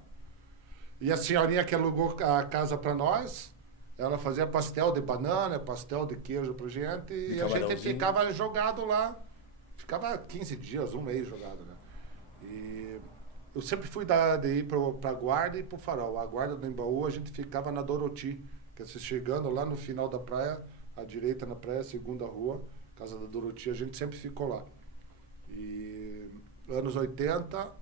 E a senhorinha que alugou a casa para nós, ela fazia pastel de banana, pastel de queijo pra gente, e a gente ficava jogado lá. Ficava 15 dias, um mês jogado, né? E eu sempre fui de ir pra Guarda e pro Farol. A Guarda do Embaú, a gente ficava na Doroti, que é chegando lá no final da praia, à direita na praia, segunda rua, casa da Doroti, a gente sempre ficou lá. E anos 80,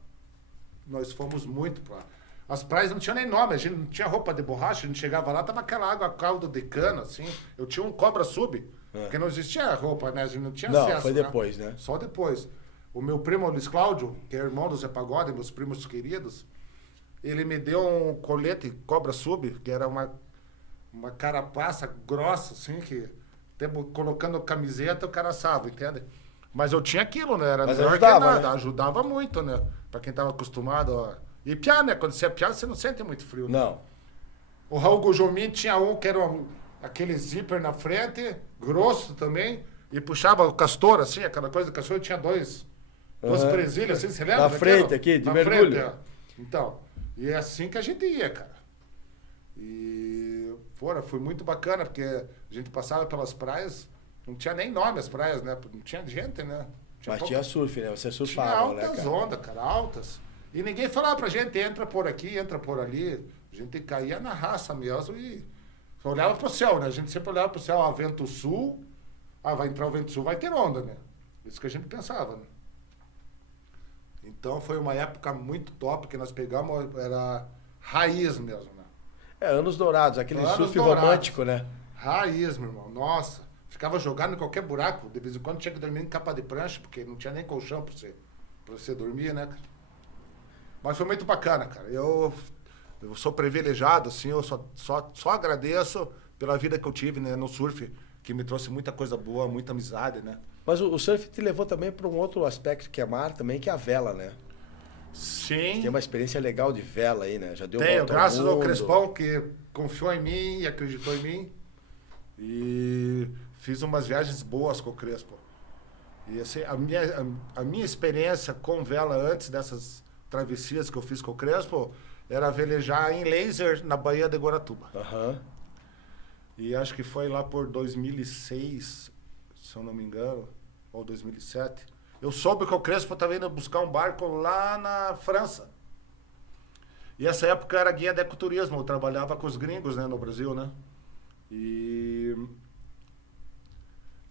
nós fomos muito pra lá. As praias não tinham nem nome, a gente não tinha roupa de borracha, a gente chegava lá, tava aquela água caldo de cana, assim. Eu tinha um Cobra Sub, porque não existia roupa, né? A gente não tinha acesso. Não, foi depois, né? Só depois. O meu primo Luiz Cláudio, que é irmão do Zé Pagode, meus primos queridos, ele me deu um colete Cobra Sub, que era uma carapaça grossa, assim, que até colocando camiseta o cara assava, entende? Mas eu tinha aquilo, né? Era Mas melhor ajudava, que nada. né? Ajudava muito, né? Pra quem tava acostumado, ó. E piá, né? Quando você é piá, você não sente muito frio, né? Não. O Raul Gujomin tinha um que era aquele zíper na frente, grosso também, e puxava o castor, assim, aquela coisa do castor, tinha duas Aham. presilhas, assim, você lembra? Na frente aqui, de mergulho. é. Então, e é assim que a gente ia, cara. E, fora, foi muito bacana, porque a gente passava pelas praias, não tinha nem nome as praias, né? Não tinha gente, né? Mas tinha surf, né? Você Tinha surfava, né, altas cara? ondas, cara, altas. E ninguém falava pra gente, entra por aqui, entra por ali. A gente caía na raça mesmo e só olhava pro céu, né? A gente sempre olhava pro céu, ah, vento sul, vai entrar o vento sul, vai ter onda, né? Isso que a gente pensava, né? Então foi uma época muito top, que nós pegamos, era raiz mesmo, né? É, anos dourados, aquele Anos surf dourados. romântico, né? Raiz, meu irmão. Nossa. Ficava jogado em qualquer buraco. De vez em quando tinha que dormir em capa de prancha, porque não tinha nem colchão pra você dormir, né, cara? Mas foi muito bacana, cara. Eu sou privilegiado, assim, eu só agradeço pela vida que eu tive, né, no surf, que me trouxe muita coisa boa, muita amizade, né? Mas o surf te levou também para um outro aspecto que é mar também, que é a vela, né? Sim. Tem uma experiência legal de vela aí, né? Já deu Tenho, volta graças ao mundo. Crespão, que confiou em mim e acreditou em mim. E fiz umas viagens boas com o Crespo. E assim, a minha experiência com vela antes dessas travessias que eu fiz com o Crespo era velejar em laser na Baía de Guaratuba. Aham. E acho que foi lá por 2006, se eu não me engano, ou 2007. Eu soube que o Crespo estava indo buscar um barco lá na França. E essa época eu era guia de ecoturismo, eu trabalhava com os gringos, né, no Brasil, né? E...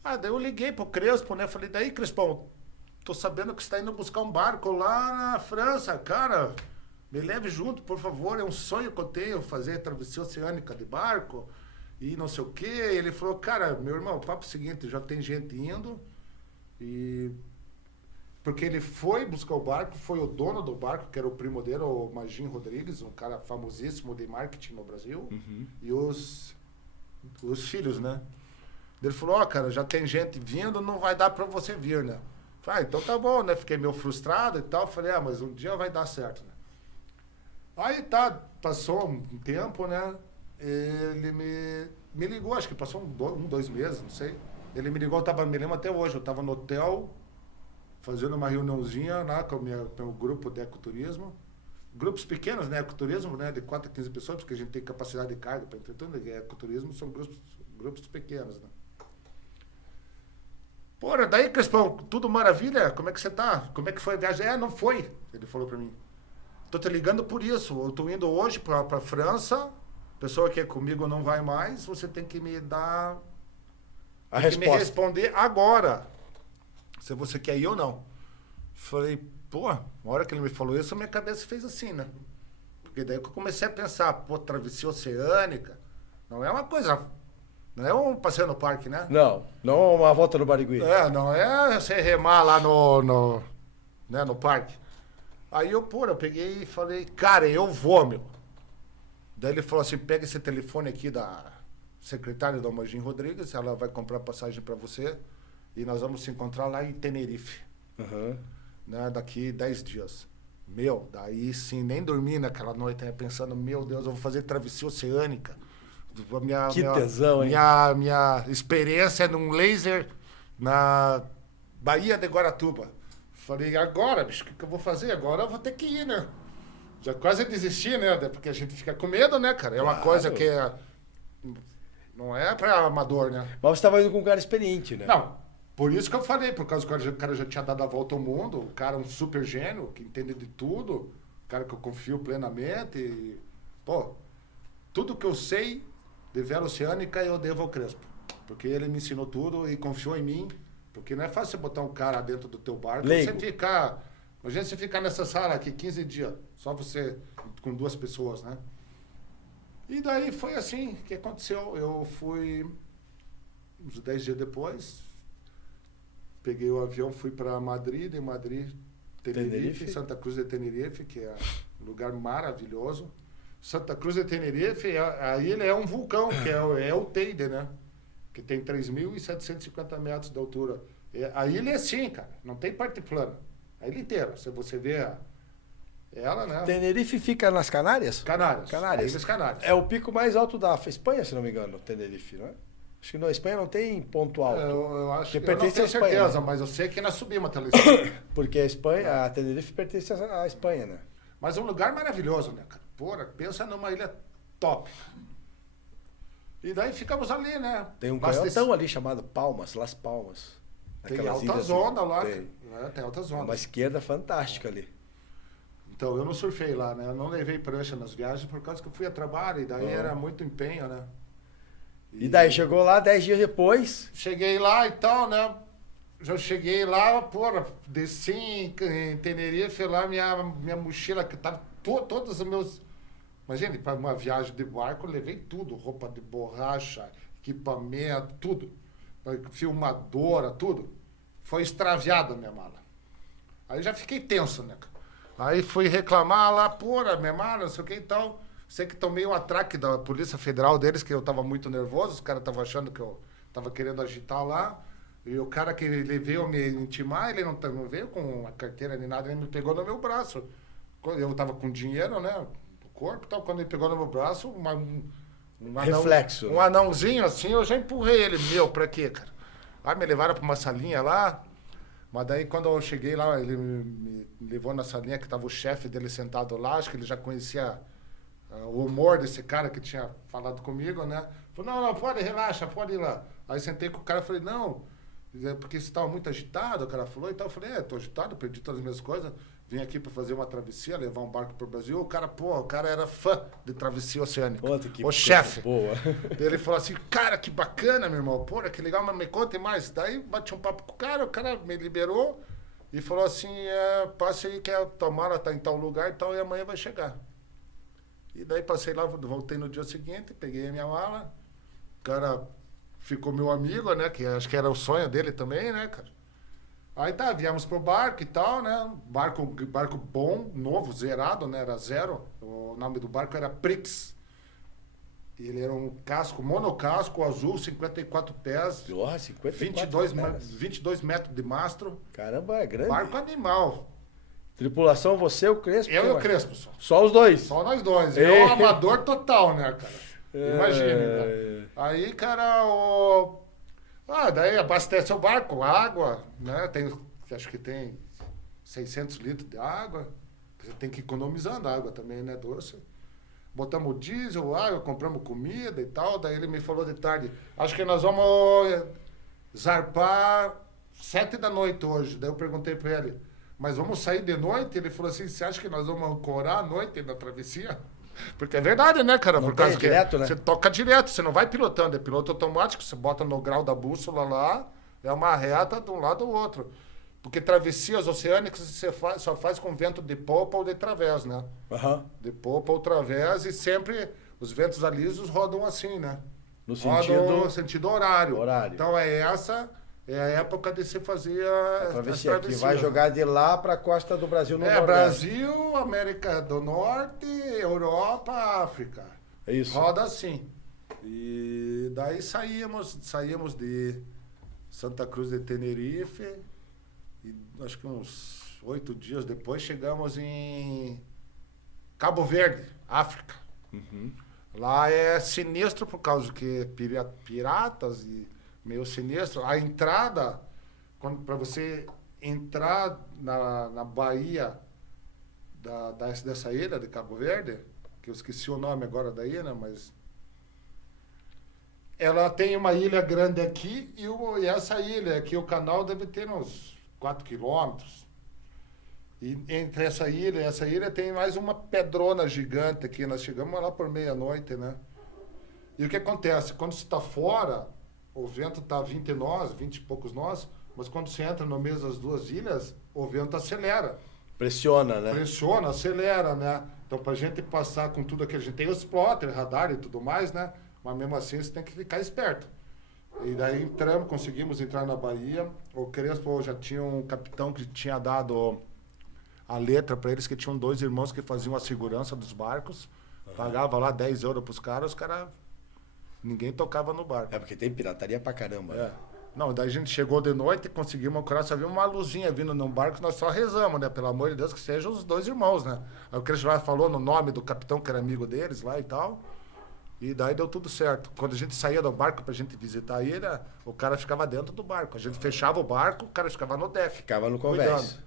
daí eu liguei pro Crespo, né? Falei, daí, Crespão, tô sabendo que você está indo buscar um barco lá na França, cara. Me leve junto, por favor. É um sonho que eu tenho, fazer travessia oceânica de barco e não sei o quê. Ele falou, cara, meu irmão, o papo é o seguinte, já tem gente indo e... Porque ele foi buscar o barco, foi o dono do barco, que era o primo dele, o Magin Rodrigues, um cara famosíssimo de marketing no Brasil. E os filhos, né? Ele falou, cara, já tem gente vindo, não vai dar pra você vir, né? Falei, então tá bom, né? Fiquei meio frustrado e tal. Falei, mas um dia vai dar certo, né? Aí tá, passou um tempo, né? Ele me ligou, acho que passou 2 meses, não sei. Ele me ligou, me lembro até hoje, eu tava no hotel, fazendo uma reuniãozinha lá com o meu grupo de ecoturismo. Grupos pequenos, né? Ecoturismo, né? De 4 a 15 pessoas, porque a gente tem capacidade de carga para entender. Ecoturismo são grupos pequenos, né? Porra, daí, Crespão, tudo maravilha? Como é que você tá? Como é que foi a viagem? Não foi, ele falou para mim. Tô te ligando por isso. Eu tô indo hoje pra França, pessoa que é comigo não vai mais, você tem que me dar... A tem que me resposta. responder agora, se você quer ir ou não. Falei, pô, na hora que ele me falou isso, a minha cabeça fez assim, né? Porque daí que eu comecei a pensar, pô, travessia oceânica, não é uma coisa, não é um passeio no parque, né? Não uma volta no Barigui. Não é você remar lá no parque. Aí eu peguei e falei, cara, eu vou, meu. Daí ele falou assim, pega esse telefone aqui da secretária do Magin Rodrigues, ela vai comprar passagem para você e nós vamos se encontrar lá em Tenerife. Né, daqui 10 dias. Meu, daí sim, nem dormi naquela noite, né, pensando, meu Deus, eu vou fazer travessia oceânica. Que tesão, hein? Minha experiência é num laser na Baía de Guaratuba. Falei, agora, bicho, o que eu vou fazer? Agora eu vou ter que ir, né? Já quase desisti, né? Porque a gente fica com medo, né, cara? É uma coisa que não é pra amador, né? Mas você estava indo com um cara experiente, né? Não. Por isso que eu falei, por causa que o cara já tinha dado a volta ao mundo, o cara é um super gênio, que entende de tudo, o cara que eu confio plenamente. E, pô, tudo que eu sei de vela oceânica eu devo ao Crespo. Porque ele me ensinou tudo e confiou em mim. Porque não é fácil você botar um cara dentro do teu barco e você ficar... Imagina você ficar nessa sala aqui 15 dias, só você com 2 pessoas, né? E daí foi assim que aconteceu. Eu fui uns 10 dias depois... Peguei o avião, fui para Madrid, de Madrid, Tenerife, Santa Cruz de Tenerife, que é um lugar maravilhoso. Santa Cruz de Tenerife, a ilha é um vulcão, que é o Teide, né? Que tem 3.750 metros de altura. A ilha é assim, cara, não tem parte plana. A ilha inteira, se você vê ela, né? Tenerife fica nas Canárias? Canárias. Canárias. Ilhas Canárias. É o pico mais alto da Espanha, se não me engano, Tenerife, não é? Acho que na Espanha não tem ponto alto. Eu acho que que eu não pertence tenho à Espanha, certeza, né? mas eu sei que nós subimos até lá em cima. Porque a Espanha, a Tenerife pertence à Espanha, né? Mas é um lugar maravilhoso, né, cara? Porra, pensa numa ilha top. E daí ficamos ali, né? Tem um Bastante- canhotão ali chamado Palmas, Las Palmas. Tem Aquelas altas ilhas, ondas lá. Tem. Né? Tem altas ondas. Uma esquerda fantástica ali. Então, eu não surfei lá, né? Eu não levei prancha nas viagens por causa que eu fui a trabalho. E daí era muito empenho, né? E daí chegou lá 10 dias depois. Cheguei lá e tal, né? Já cheguei lá, porra, desci em Tenerife lá, minha mochila, que tava todos os meus... Imagina, para uma viagem de barco, eu levei tudo, roupa de borracha, equipamento, tudo. Filmadora, tudo. Foi extraviada a minha mala. Aí já fiquei tenso, né? Aí fui reclamar lá, porra, minha mala, não sei o que e tal. Sei que tomei um atraque da Polícia Federal deles, que eu tava muito nervoso, os caras estavam achando que eu tava querendo agitar lá. E o cara que ele veio me intimar, ele não veio com a carteira nem nada, ele me pegou no meu braço. Eu tava com dinheiro, né, no corpo e tal, quando ele pegou no meu braço, Reflexo. um anãozinho assim, eu já empurrei ele, pra quê, cara? Aí me levaram pra uma salinha lá, mas daí quando eu cheguei lá, ele me levou na salinha que tava o chefe dele sentado lá, acho que ele já conhecia o humor desse cara que tinha falado comigo, né? Falou, não, pode, relaxa, pode ir lá. Aí sentei com o cara e falei, não, porque você estava muito agitado, o cara falou e tal. Eu falei, tô agitado, perdi todas as minhas coisas, vim aqui para fazer uma travessia, levar um barco pro Brasil. O cara era fã de travessia oceânica. Puta, que o chefe. boa. Ele falou assim, cara, que bacana, meu irmão, porra, que legal, mas me conte mais. Daí bati um papo com o cara me liberou e falou assim, passe aí que a tua mala tá em tal lugar e tal, e amanhã vai chegar. E daí passei lá, voltei no dia seguinte, peguei a minha mala, o cara ficou meu amigo, né, que acho que era o sonho dele também, né, cara. Aí tá, viemos pro barco e tal, né, barco bom, novo, zerado, né, era zero, o nome do barco era Prix. Ele era um casco, monocasco, azul, 54 pés, Porra, 54 22 metros de mastro. Caramba, é grande. Barco animal. Tripulação, você, o Crespo? Eu e o Crespo, Só os dois? só nós dois. É. Eu amador total, né, cara? Imagina, né? Aí, cara, daí abastece o barco, água, né? Acho que tem 600 litros de água. Você tem que ir economizando água também, né, doce? Botamos diesel, água, compramos comida e tal. Daí ele me falou de tarde, acho que nós vamos zarpar 7 da noite hoje. Daí eu perguntei pra ele, mas vamos sair de noite? Ele falou assim, você acha que nós vamos ancorar à noite na travessia? Porque é verdade, né, cara? Não Por causa tem, que direto, né? você toca direto, você não vai pilotando, é piloto automático, você bota no grau da bússola lá, é uma reta de um lado ao outro. Porque travessias oceânicas você só faz com vento de popa ou de través, né? Aham. De popa ou través, e sempre os ventos alisos rodam assim, né? No Rodam no sentido horário. Horário. Então é a época de se fazer as Travessia, que travessias. vai jogar de lá pra costa do Brasil no Nordeste. Brasil, América do Norte, Europa, África. É isso. Roda assim. E daí saímos de Santa Cruz de Tenerife, e acho que uns 8 dias depois chegamos em Cabo Verde, África. Lá é sinistro por causa que piratas e meio sinistro. A entrada, para você entrar na Baía dessa ilha de Cabo Verde, que eu esqueci o nome agora da ilha, mas ela tem uma ilha grande aqui e essa ilha aqui, o canal deve ter uns 4 quilômetros. E entre essa ilha tem mais uma pedrona gigante aqui. Nós chegamos lá por meia-noite, né? E o que acontece? Quando você está fora, o vento está 20 nós, 20 e poucos nós, mas quando você entra no meio das duas ilhas, o vento acelera. Pressiona, né? Pressiona, acelera, né? Então, pra gente passar com tudo aquilo, a gente tem os plotter, radar e tudo mais, né? Mas mesmo assim, você tem que ficar esperto. E daí conseguimos entrar na Bahia. O Crespo já tinha um capitão que tinha dado a letra para eles, que tinham 2 irmãos que faziam a segurança dos barcos. Pagava lá 10 euros pros caras, os caras... Ninguém tocava no barco. É porque tem pirataria pra caramba. É. Né? Não, daí a gente chegou de noite e conseguimos ancorar, só viu uma luzinha vindo num barco, nós só rezamos, né? Pelo amor de Deus, que sejam os dois irmãos, né? Aí o Cristiano falou no nome do capitão, que era amigo deles lá e tal. E daí deu tudo certo. Quando a gente saía do barco pra gente visitar a ilha, o cara ficava dentro do barco. A gente fechava o barco, o cara ficava no deck. Ficava no convés.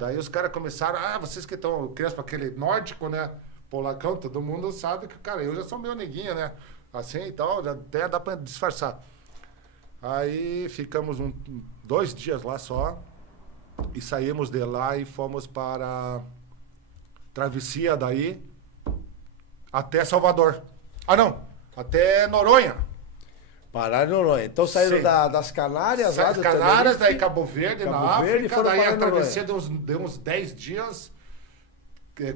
Daí os caras começaram, vocês que estão, criança para aquele nórdico, né? Polacão, todo mundo sabe que, cara, eu já sou meu neguinho, né? Assim e tal, já até dá pra disfarçar. Aí ficamos 2 dias lá só e saímos de lá e fomos para travessia daí até Salvador. Ah, não, até Noronha. Pararam em Noronha. Então saíram Sim. das Canárias, lá do Canárias, Tenerife, daí Cabo Verde, Cabo na Verde, África, foram daí parar a em travessia deu uns 10 dias.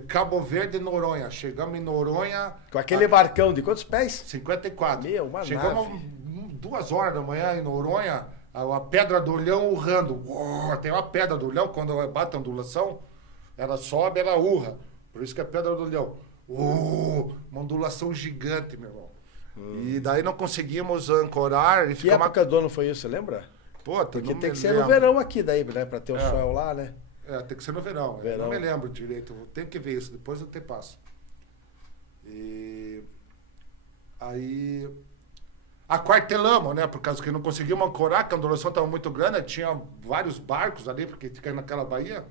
Cabo Verde e Noronha. Chegamos em Noronha. Com aquele barcão de quantos pés? 54. Meu, uma Chegamos nave. 2 horas da manhã em Noronha, a pedra do Olhão urrando. Tem uma pedra do Olhão, quando bate a ondulação, ela sobe, ela urra. Por isso que é pedra do Olhão. Uma ondulação gigante, meu irmão. E daí não conseguimos ancorar. E Que época do ano foi isso, você lembra? Puta, Porque não tem me que ser no lembro. verão aqui daí, né? Pra ter o sol lá, né? Tem que ser no verão. Eu Verão. não me lembro direito. Tenho que ver isso. Depois eu te passo. E aí aquartelamos, né? Por causa que não conseguimos ancorar, que a ondulação estava muito grande. Tinha vários barcos ali, porque fica naquela baía.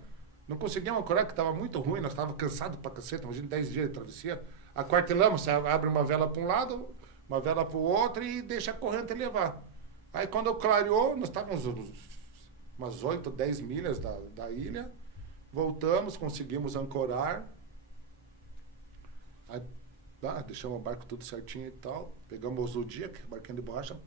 Não conseguimos ancorar, que estava muito ruim. Nós estávamos cansados pra caceta. Imagina 10 dias de travessia. Aquartelamos. Você abre uma vela para um lado, uma vela para o outro e deixa a corrente levar. Aí quando clareou, nós estávamos umas 8, 10 milhas da ilha. Voltamos, conseguimos ancorar. Aí, deixamos o barco tudo certinho e tal. Pegamos o dia, barquinho de borracha.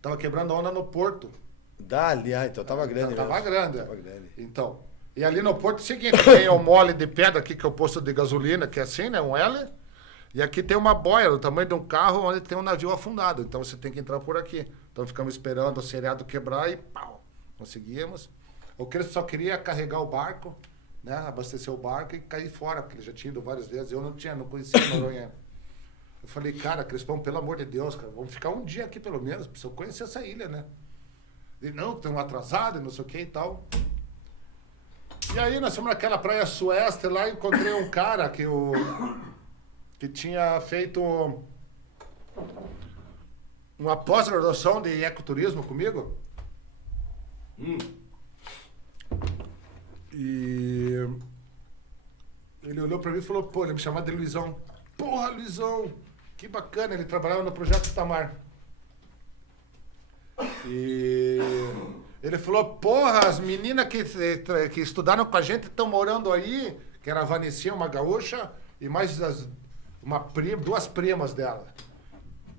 Tava quebrando onda no porto. Dali, então tava grande. Tava mesmo. grande. Tava grande. Então, e ali no porto é o seguinte, tem o mole de pedra aqui, que é o posto de gasolina, que é assim, né? Um L. E aqui tem uma boia do tamanho de um carro onde tem um navio afundado. Então você tem que entrar por aqui. Então ficamos esperando o seriado quebrar e pau, conseguimos. O Cristo só queria carregar o barco, né? Abastecer o barco e cair fora, porque ele já tinha ido várias vezes. Eu não conhecia Noronha. Eu falei, cara, Crispão, pelo amor de Deus, cara, vamos ficar um dia aqui pelo menos, preciso conhecer essa ilha, né? Ele, não, tem um atrasado, não sei o que e tal. E aí nós fomos naquela praia Sueste lá e encontrei um cara que tinha feito uma pós-graduação de ecoturismo comigo. E ele olhou pra mim e falou, ele me chamava de Luizão. Porra, Luizão, que bacana, ele trabalhava no Projeto Itamar. E ele falou, porra, as meninas que estudaram com a gente estão morando aí, que era a Vanessinha, uma gaúcha, e mais 2 primas dela.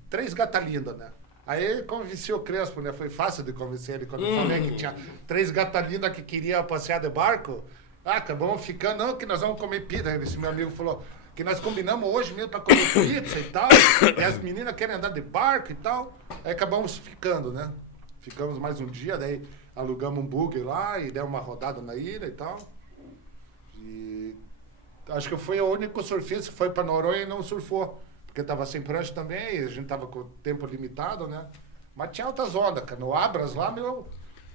3 gatas lindas, né? Aí convenci o Crespo, né? Foi fácil de convencer ele quando eu falei que tinha 3 gatas lindas que queriam passear de barco. Acabamos ficando, não, que nós vamos comer pizza. Esse meu amigo falou que nós combinamos hoje mesmo para comer pizza e tal. E as meninas querem andar de barco e tal. Aí acabamos ficando, né? Ficamos mais um dia, daí alugamos um buggy lá e demos uma rodada na ilha e tal. E acho que eu fui o único surfista que foi para Noronha e não surfou. Porque tava sem prancha também, a gente tava com tempo limitado, né? Mas tinha altas ondas, cara. No Abras lá,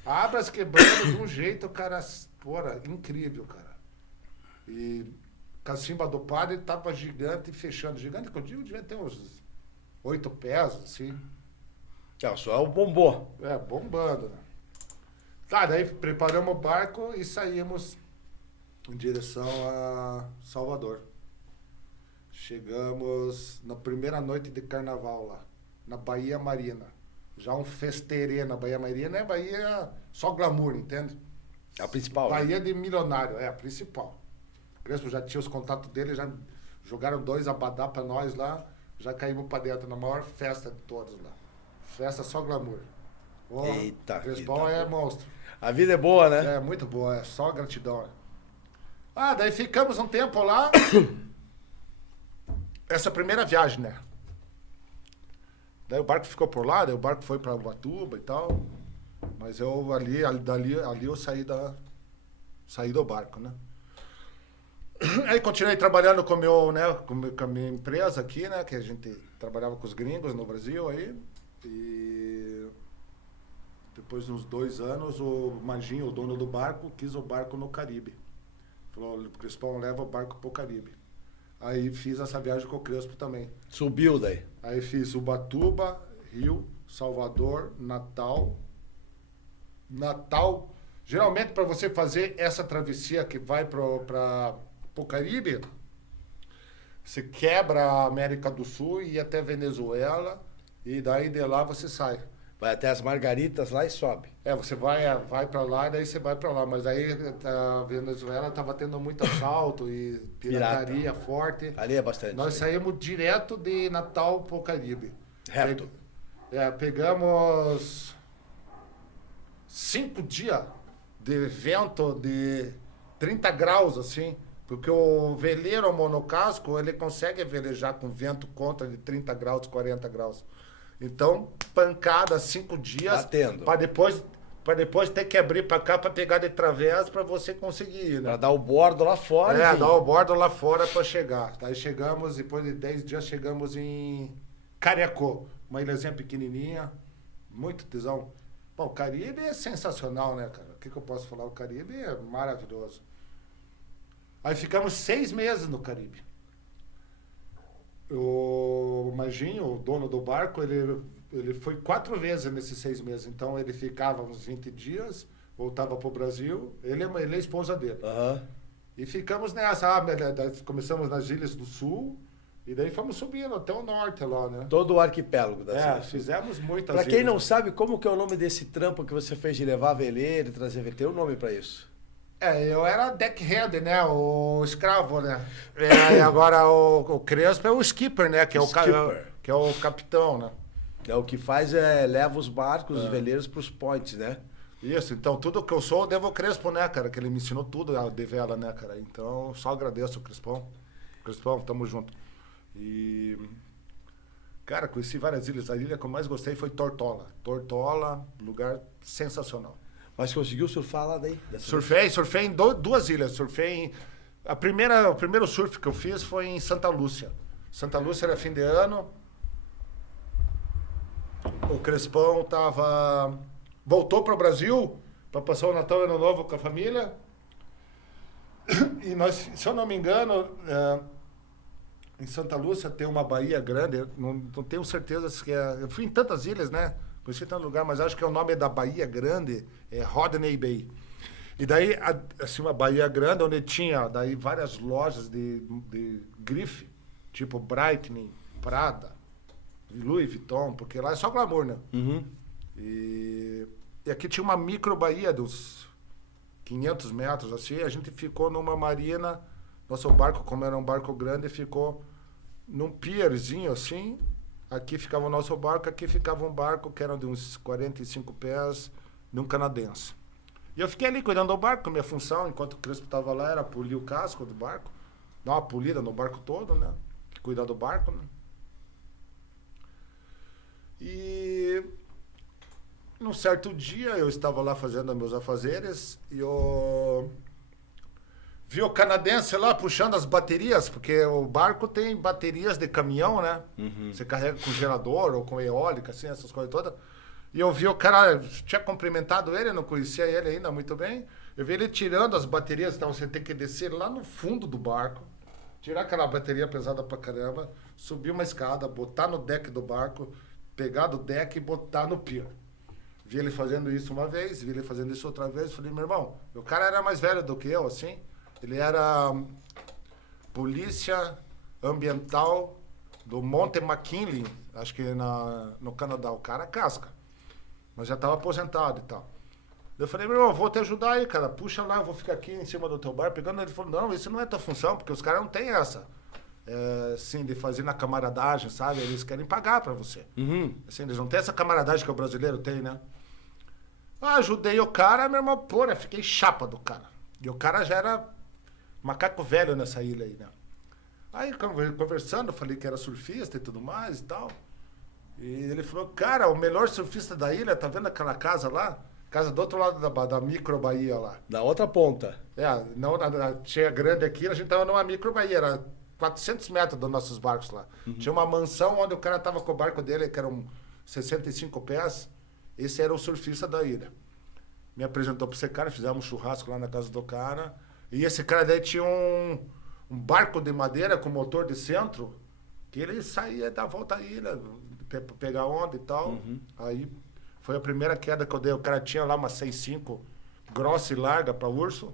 Abras quebrando de um jeito, cara, porra, incrível, cara. E Cacimba do Padre tava gigante e fechando. Gigante que eu digo, devia ter uns 8 pés, assim. Só o bombô. Bombando, né? Tá, daí preparamos o barco e saímos em direção a Salvador. Chegamos na primeira noite de carnaval lá, na Baía Marina. Já um festerê na Baía Marina, é Baía só glamour, entende? É a principal. Baía de milionário, é a principal. O Crespo já tinha os contatos dele, já jogaram 2 abadá pra nós lá, já caímos pra dentro na maior festa de todas lá. Festa só glamour. Eita, o Crespão é monstro. A vida é boa, né? É muito boa, é só gratidão. Daí ficamos um tempo lá. Essa primeira viagem, né? Daí o barco ficou por lá, daí o barco foi pra Ubatuba e tal. Mas eu ali eu saí do barco, né? Aí continuei trabalhando com, meu, né, com a minha empresa aqui, né? Que a gente trabalhava com os gringos no Brasil aí. E depois de uns 2 anos, o Maginho, o dono do barco, quis o barco no Caribe. Falou, Crispão, leva o barco pro Caribe. Aí fiz essa viagem com o Crespo também. Subiu daí. Aí fiz Ubatuba, Rio, Salvador, Natal. Natal. Geralmente, para você fazer essa travessia que vai para o Caribe, você quebra a América do Sul e ir até Venezuela, e daí de lá você sai. Vai até as Margaritas lá e sobe. Você vai para lá e daí você vai para lá. Mas aí a Venezuela estava tendo muito assalto e pirataria forte. Ali é bastante. Nós saímos direto de Natal para o Caribe. Reto. Pegamos 5 dias de vento de 30 graus, assim. Porque o veleiro monocasco, ele consegue velejar com vento contra de 30 graus, 40 graus. Então, pancada 5 dias. Batendo. Para depois ter que abrir para cá para pegar de través para você conseguir ir, né? Pra dar o bordo lá fora. Dar o bordo lá fora para chegar. Aí chegamos, depois de 10 dias, chegamos em Cariacó. Uma ilhazinha pequenininha, muito tesão. Bom, o Caribe é sensacional, né, cara? O que eu posso falar? O Caribe é maravilhoso. Aí ficamos 6 meses no Caribe. O Maginho, o dono do barco, ele foi 4 vezes nesses 6 meses. Então ele ficava uns 20 dias, voltava para o Brasil, ele é a esposa dele. Aham. E ficamos nessa, começamos nas Ilhas do Sul, e daí fomos subindo até o norte lá, né? Todo o arquipélago da cidade. Fizemos muitas Pra quem ilhas. não sabe, como que é o nome desse trampo que você fez de levar veleiro e trazer veleiro? Tem um nome pra isso? Eu era deckhand, né? O escravo, né? E agora o Crespo é o skipper, né? Que é que é o capitão, né? É, o que faz leva os barcos, os veleiros pros points, né? Isso, então tudo que eu sou eu devo ao Crespo, né, cara? Que ele me ensinou tudo de vela, né, cara? Então só agradeço o Crespão. Crespão, tamo junto. E, cara, conheci várias ilhas. A ilha que eu mais gostei foi Tortola. Tortola, lugar sensacional. Mas conseguiu surfar lá daí? Surfei em 2 ilhas. Surfei em... O primeiro surf que eu fiz foi em Santa Lúcia. Santa Lúcia era fim de ano. O Crespão voltou para o Brasil para passar o Natal e Ano Novo com a família. E nós, se eu não me engano, em Santa Lúcia tem uma baía grande. Não tenho certeza se é... Eu fui em tantas ilhas, né? Conheci tanto lugar, mas acho que o nome da Baía Grande é Rodney Bay. E daí, assim, uma Baía Grande, onde tinha daí várias lojas de grife, tipo Breitling, Prada, Louis Vuitton, porque lá é só glamour, né? Uhum. E aqui tinha uma micro baía dos 500 metros, assim, a gente ficou numa marina, nosso barco, como era um barco grande, ficou num pierzinho, assim. Aqui ficava o nosso barco, aqui ficava um barco que era de uns 45 pés, de um canadense. E eu fiquei ali cuidando do barco, minha função, enquanto o Crespo estava lá, era polir o casco do barco, dar uma polida no barco todo, né? Cuidar do barco, né? E num certo dia eu estava lá fazendo meus afazeres e eu vi o canadense lá puxando as baterias, porque o barco tem baterias de caminhão, né? Uhum. Você carrega com gerador ou com eólica, assim, essas coisas todas. E eu vi o cara, tinha cumprimentado ele, eu não conhecia ele ainda muito bem. Eu vi ele tirando as baterias, então você tem que descer lá no fundo do barco, tirar aquela bateria pesada pra caramba, subir uma escada, botar no deck do barco, pegar do deck e botar no pier. Vi ele fazendo isso uma vez, vi ele fazendo isso outra vez, falei, meu irmão, o cara era mais velho do que eu, assim. Ele era polícia ambiental do Monte McKinley, acho que no Canadá. O cara é casca, mas já estava aposentado e tal. Eu falei, meu irmão, vou te ajudar aí, cara. Puxa lá, eu vou ficar aqui em cima do teu bar pegando. Ele falou, não, isso não é tua função, porque os caras não têm essa, assim, de fazer na camaradagem, sabe? Eles querem pagar pra você. Uhum. Assim, eles não têm essa camaradagem que o brasileiro tem, né? Ajudei o cara, meu irmão, pô, né? Fiquei chapa do cara. E o cara já era macaco velho nessa ilha aí, né? Aí, conversando, falei que era surfista e tudo mais e tal. E ele falou, cara, o melhor surfista da ilha, tá vendo aquela casa lá? Casa do outro lado da micro Bahia lá. Da outra ponta. Não, tinha grande aqui, a gente tava numa micro Bahia, era 400 metros dos nossos barcos lá. Tinha uma mansão onde o cara tava com o barco dele, que eram 65 pés. Esse era o surfista da ilha. Me apresentou para esse cara, fizemos um churrasco lá na casa do cara. E esse cara daí tinha um barco de madeira com motor de centro, que ele saía da volta à ilha, pra pegar onda e tal. Aí foi a primeira queda que eu dei. O cara tinha lá uma 6,5 grossa e larga para urso.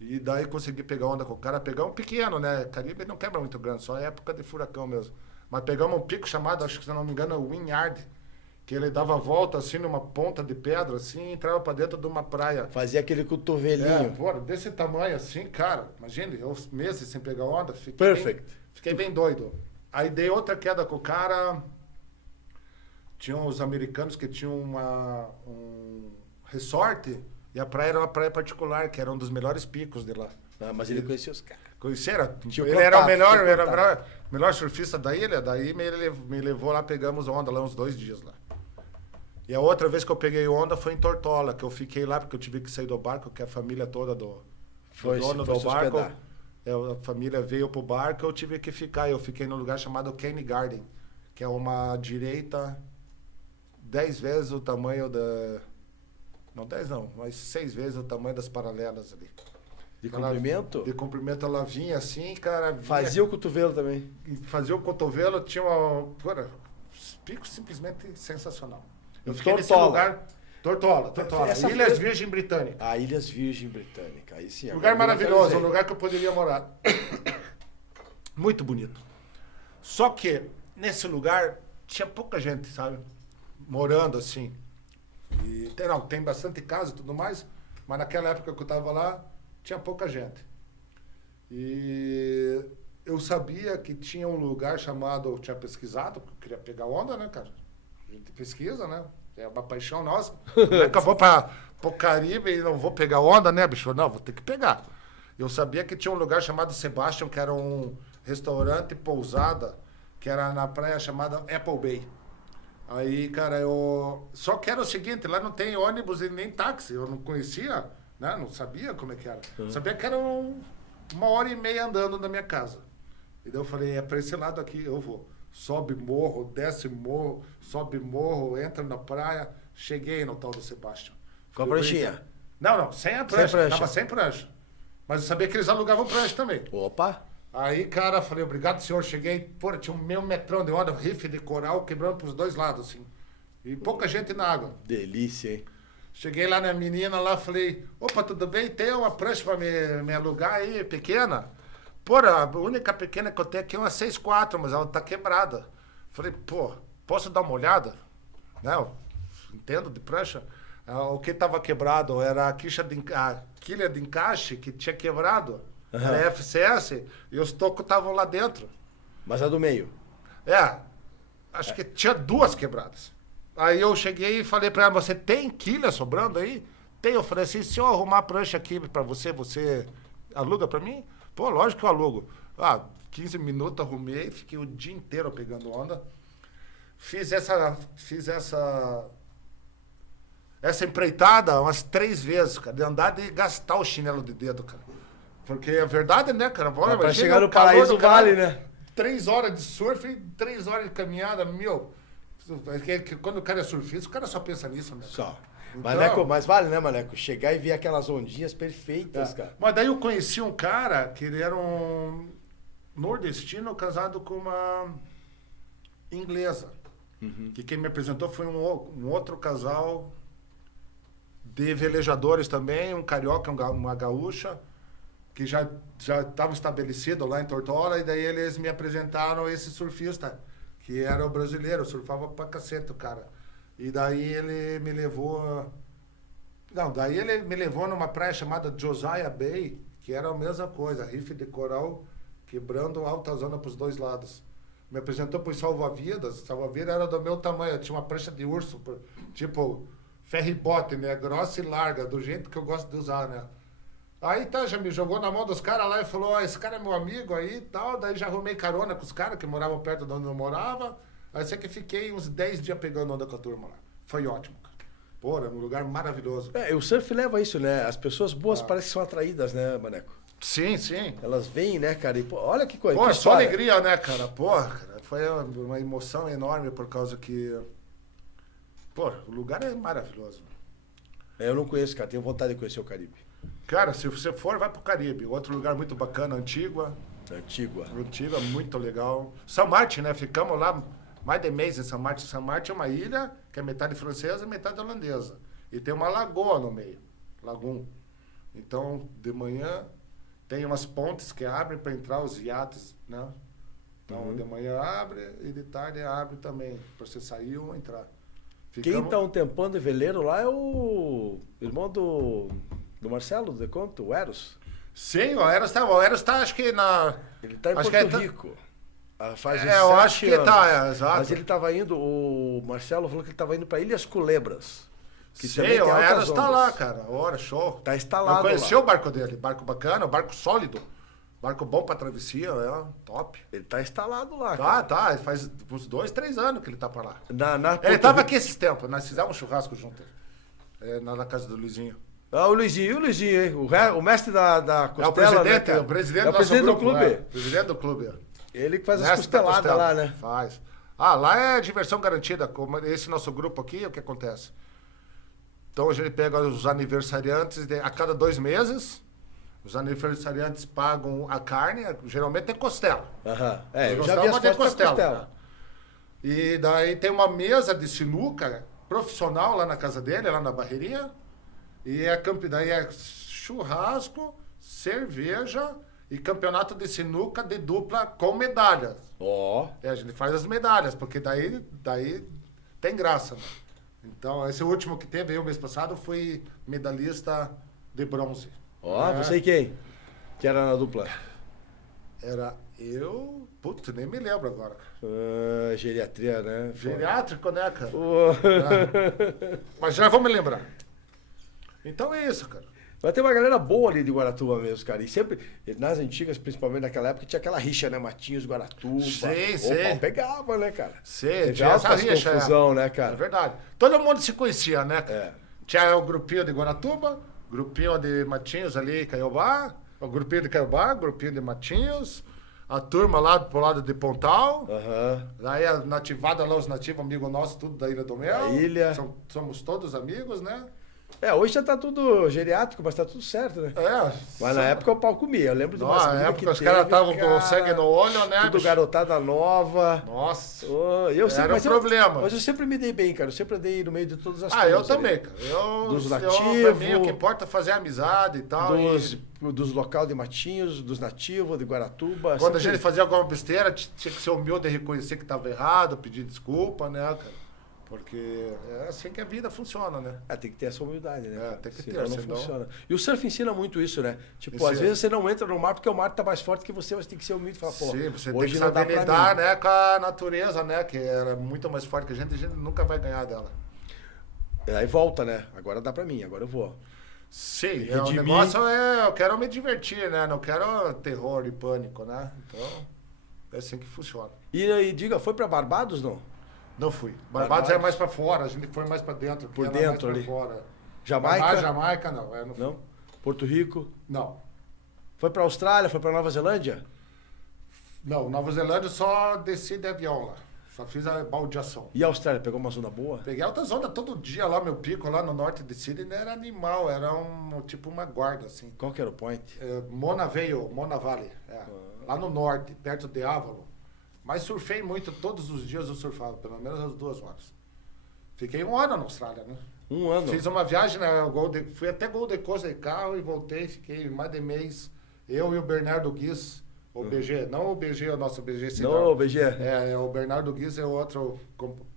E daí consegui pegar onda com o cara. Pegamos um pequeno, né? Caribe não quebra muito grande, só é época de furacão mesmo. Mas pegamos um pico chamado, acho que se não me engano, Wynyard, que ele dava volta assim numa ponta de pedra, assim, e entrava para dentro de uma praia. Fazia aquele cotovelinho. Pô, desse tamanho assim, cara. Imagina, eu meses sem pegar onda. Fiquei bem doido. Aí dei outra queda com o cara. Tinham os americanos que tinham um resort. E a praia era uma praia particular, que era um dos melhores picos de lá. Ah, mas ele conhecia os caras. Conheceram? Tinha Ele contato, era o melhor, tinha era o contato. melhor surfista da ilha. Daí me levou lá, pegamos onda lá uns 2 dias lá. E a outra vez que eu peguei onda foi em Tortola, que eu fiquei lá porque eu tive que sair do barco, que a família toda do dono do se barco, hospedar. a família veio pro barco, eu tive que ficar. Eu fiquei num lugar chamado Cane Garden, que é uma direita 10 vezes o tamanho da... Não 10 não, mas 6 vezes o tamanho das paralelas ali. De comprimento? De comprimento ela vinha assim, cara. Fazia o cotovelo também. Fazia o cotovelo, tinha uma... Pô, pico simplesmente sensacional. Eu fiquei nesse Tortola. lugar... Tortola. Essa Ilhas foi- Virgem Britânica. A Ilhas Virgem Britânica. Aí sim. Lugar agora eu maravilhoso, um localizei. lugar que eu poderia morar. Muito bonito. Só que nesse lugar tinha pouca gente, sabe? Morando assim. E tem bastante casa e tudo mais, mas naquela época que eu tava lá, tinha pouca gente. E eu sabia que tinha um lugar chamado, eu tinha pesquisado, porque eu queria pegar onda, né, cara? A gente pesquisa, né? É uma paixão nossa. Acabou para o Caribe e não vou pegar onda, né, bicho? Não, vou ter que pegar. Eu sabia que tinha um lugar chamado Sebastian, que era um restaurante pousada, que era na praia chamada Apple Bay. Aí, cara, eu... Só que era o seguinte, lá não tem ônibus e nem táxi. Eu não conhecia, né? Não sabia como é que era. Sabia que era 1h30 andando da minha casa. E daí eu falei, é pra esse lado aqui, eu vou. Sobe morro, desce morro, sobe morro, entra na praia. Cheguei no tal do Sebastião. Com a pranchinha? Não, sem a prancha. prancha. Tava sem prancha. Mas eu sabia que eles alugavam prancha também. Opa! Aí, cara, falei, obrigado, senhor. Cheguei, pô, tinha um meio metrão de onda, riff de coral quebrando pros 2 lados, assim. E pouca gente na água. Delícia, hein? Cheguei lá na menina, lá, falei, opa, tudo bem? Tem uma prancha pra me alugar aí, pequena? Pô, a única pequena que eu tenho aqui é uma 6,4, mas ela tá quebrada. Falei, pô, posso dar uma olhada? Não, entendo de prancha. O que tava quebrado era a quilha de encaixe que tinha quebrado. Era FCS e os tocos estavam lá dentro. Mas a do meio. Acho que tinha 2 quebradas. Aí eu cheguei e falei pra ela, você tem quilha sobrando aí? Tem. Eu falei assim, se eu arrumar a prancha aqui pra você aluga pra mim? Pô, lógico que eu alugo. 15 minutos arrumei, fiquei o dia inteiro pegando onda. Fiz essa empreitada umas 3 vezes, cara, de andar e gastar o chinelo de dedo, cara. Porque é verdade, né, cara? Bora, Pra imagina chegar no o calor paraíso do caralho. vale, né? 3 horas de surf e 3 horas de caminhada, meu. Quando o cara é surfista, o cara só pensa nisso, né? Só. Então- Maneco, mas vale, né, Maneco? Chegar e ver aquelas ondinhas perfeitas, cara. Mas daí eu conheci um cara que ele era um nordestino casado com uma inglesa. Que quem me apresentou foi um outro casal de velejadores também, um carioca, uma gaúcha, que já estavam estabelecidos lá em Tortola, e daí eles me apresentaram esse surfista, que era o brasileiro, surfava pra cacete o cara. E daí ele me levou... Não, daí ele me levou numa praia chamada Josiah Bay, que era a mesma coisa, riff de coral, quebrando alta zona pros 2 lados. Me apresentou pros salva-vidas, salva-vidas era do meu tamanho, tinha uma prancha de urso, tipo ferry-bote, né, grossa e larga, do jeito que eu gosto de usar, né. Aí tá, já me jogou na mão dos caras lá e falou, esse cara é meu amigo aí e tal, daí já arrumei carona com os caras que moravam perto de onde eu morava, aí sei que fiquei uns 10 dias pegando onda com a turma lá. Foi ótimo, cara. Pô, é um lugar maravilhoso. É, o surf leva isso, né? As pessoas boas parecem que são atraídas, né, Maneco? Sim, sim. Elas vêm, né, cara? E, pô, olha que coisa. Pô, que só história. alegria, né, cara? Porra, cara, foi uma emoção enorme por causa que... Pô, o lugar é maravilhoso. É, eu não conheço, cara. Tenho vontade de conhecer o Caribe. Cara, se você for, vai pro Caribe. Outro lugar muito bacana, Antigua. Antigua. Antigua, muito legal. São Martin, né? Ficamos lá mais de mês em São Martin. São Martin é uma ilha que é metade francesa e metade holandesa. E tem uma lagoa no meio. Lagum. Então, de manhã, tem umas pontes que abrem para entrar os iates, né? Então, de manhã abre e de tarde abre também. Para você sair ou entrar. Quem tá um tempão de veleiro lá é o irmão do Marcelo, de conto, o Eros. Sim, o Eros tá, acho que na... Ele tá em acho Porto que Rico. Faz uns eu 7 acho que anos. tá, exato. Mas ele tava indo, o Marcelo falou que ele tava indo para Ilhas Culebras. Que Sim, também tem o altas Eros tá ondas. lá, cara. Ora, show. Tá instalado Eu conheci lá. o barco dele. Barco bacana, barco sólido. Barco bom pra travessia, é top. Ele tá instalado lá, Tá, cara. faz uns 2, 3 anos que ele tá pra lá. Na Ele Porto tava Rico. aqui esses tempos, nós fizemos um churrasco junto. Na casa do Luizinho. Ah, o Luizinho, hein? O mestre da costela, É o presidente, né, cara? é o presidente, É o presidente do nosso clube. grupo, presidente do clube. Ele que faz as Mestre da costeladas costela. lá, né? Faz. Ah, lá é diversão garantida. Como esse nosso grupo aqui, o que acontece? Então a gente pega os aniversariantes a cada 2 meses. Os aniversariantes pagam a carne, geralmente é costela. Aham. É, eu Nós já vi as damos de fotos da costela. E daí tem uma mesa de sinuca profissional lá na casa dele, lá na Barreirinha. E daí é churrasco, cerveja e campeonato de sinuca de dupla com medalhas. Ó. A gente faz as medalhas, porque daí tem graça. Né? Então, esse último que teve aí o mês passado, fui medalhista de bronze. Ó, você e quem? Que era na dupla? Era eu... Putz, nem me lembro agora. Geriatria, né? Geriátrico, né, cara? Ô. Mas já vou me lembrar. Então é isso, cara. Mas tem uma galera boa ali de Guaratuba mesmo, cara. E sempre, nas antigas, principalmente naquela época, tinha aquela rixa, né? Matinhos, Guaratuba. Sim, O sim. pau pegava, né, cara? Sim, Teve tinha essa altas rixa. confusão, né, É cara? verdade. Todo mundo se conhecia, né, cara? É. Tinha o grupinho de Guaratuba, grupinho de Matinhos ali, Caiobá, o grupinho de Caiobá, grupinho de Matinhos, a turma lá pro lado de Pontal. Aham. Daí a nativada lá, os nativos amigos nossos, tudo da Ilha do Mel. Da ilha. Somos todos amigos, né? É, hoje já tá tudo geriátrico, mas tá tudo certo, né? É. Mas na época o pau comia. Eu lembro de umas Na brigas época que os caras teve, estavam com cara, sangue no olho, né? Tudo bicho? garotada nova. Nossa. Eu sempre, Era um mas problema. Mas eu sempre me dei bem, cara. Eu sempre andei no meio de todas as Ah, eu turmas ali. também, cara. Dos Pra nativos. mim, o que importa é fazer amizade e tal. Dos local de Matinhos, dos nativos, de Guaratuba. Quando a sempre- gente fazia alguma besteira, tinha que ser humilde e reconhecer que estava errado, pedir desculpa, né, cara? Porque é assim que a vida funciona, né? tem que ter essa humildade, né? É, cara? tem que Senão ter, não senão- funciona. E o surf ensina muito isso, né? Tipo, Ensina. às vezes você não entra no mar porque o mar tá mais forte que você tem que ser humilde e falar, pô, Sim, você tem hoje que não dá saber pra lidar, mim. né, com a natureza, né? Que era muito mais forte que a gente nunca vai ganhar dela. Aí volta, né? Agora dá pra mim, agora eu vou. Sim, o Redimir. negócio é, eu quero me divertir, né? Não quero terror e pânico, né? Então, é assim que funciona. E diga, foi pra Barbados, não? Não fui. Barbados. Barbados é mais pra fora, a gente foi mais pra dentro. Por porque era dentro mais ali. pra fora. Jamaica? Jamaica não, não fui. Não? Porto Rico? Não. Foi pra Austrália? Foi pra Nova Zelândia? Não, Nova Zelândia só desci de avião lá. Só fiz a baldeação. E a Austrália? Pegou uma zona boa? Peguei altas ondas todo dia lá, meu pico lá no norte de Sydney era animal, era tipo uma guarda, assim. Qual que era o point? Mona Valley, lá no norte, perto de Avalon. Mas surfei muito, todos os dias eu surfava, pelo menos às 2 horas. Fiquei 1 ano na Austrália, né? 1 ano. Fiz uma viagem, fui até Gold Coast de carro e voltei, fiquei mais de mês. Eu e o Bernardo Guiz, o BG, não o BG, o nosso BG Cidão. Não, BG. O Bernardo Guiz é outro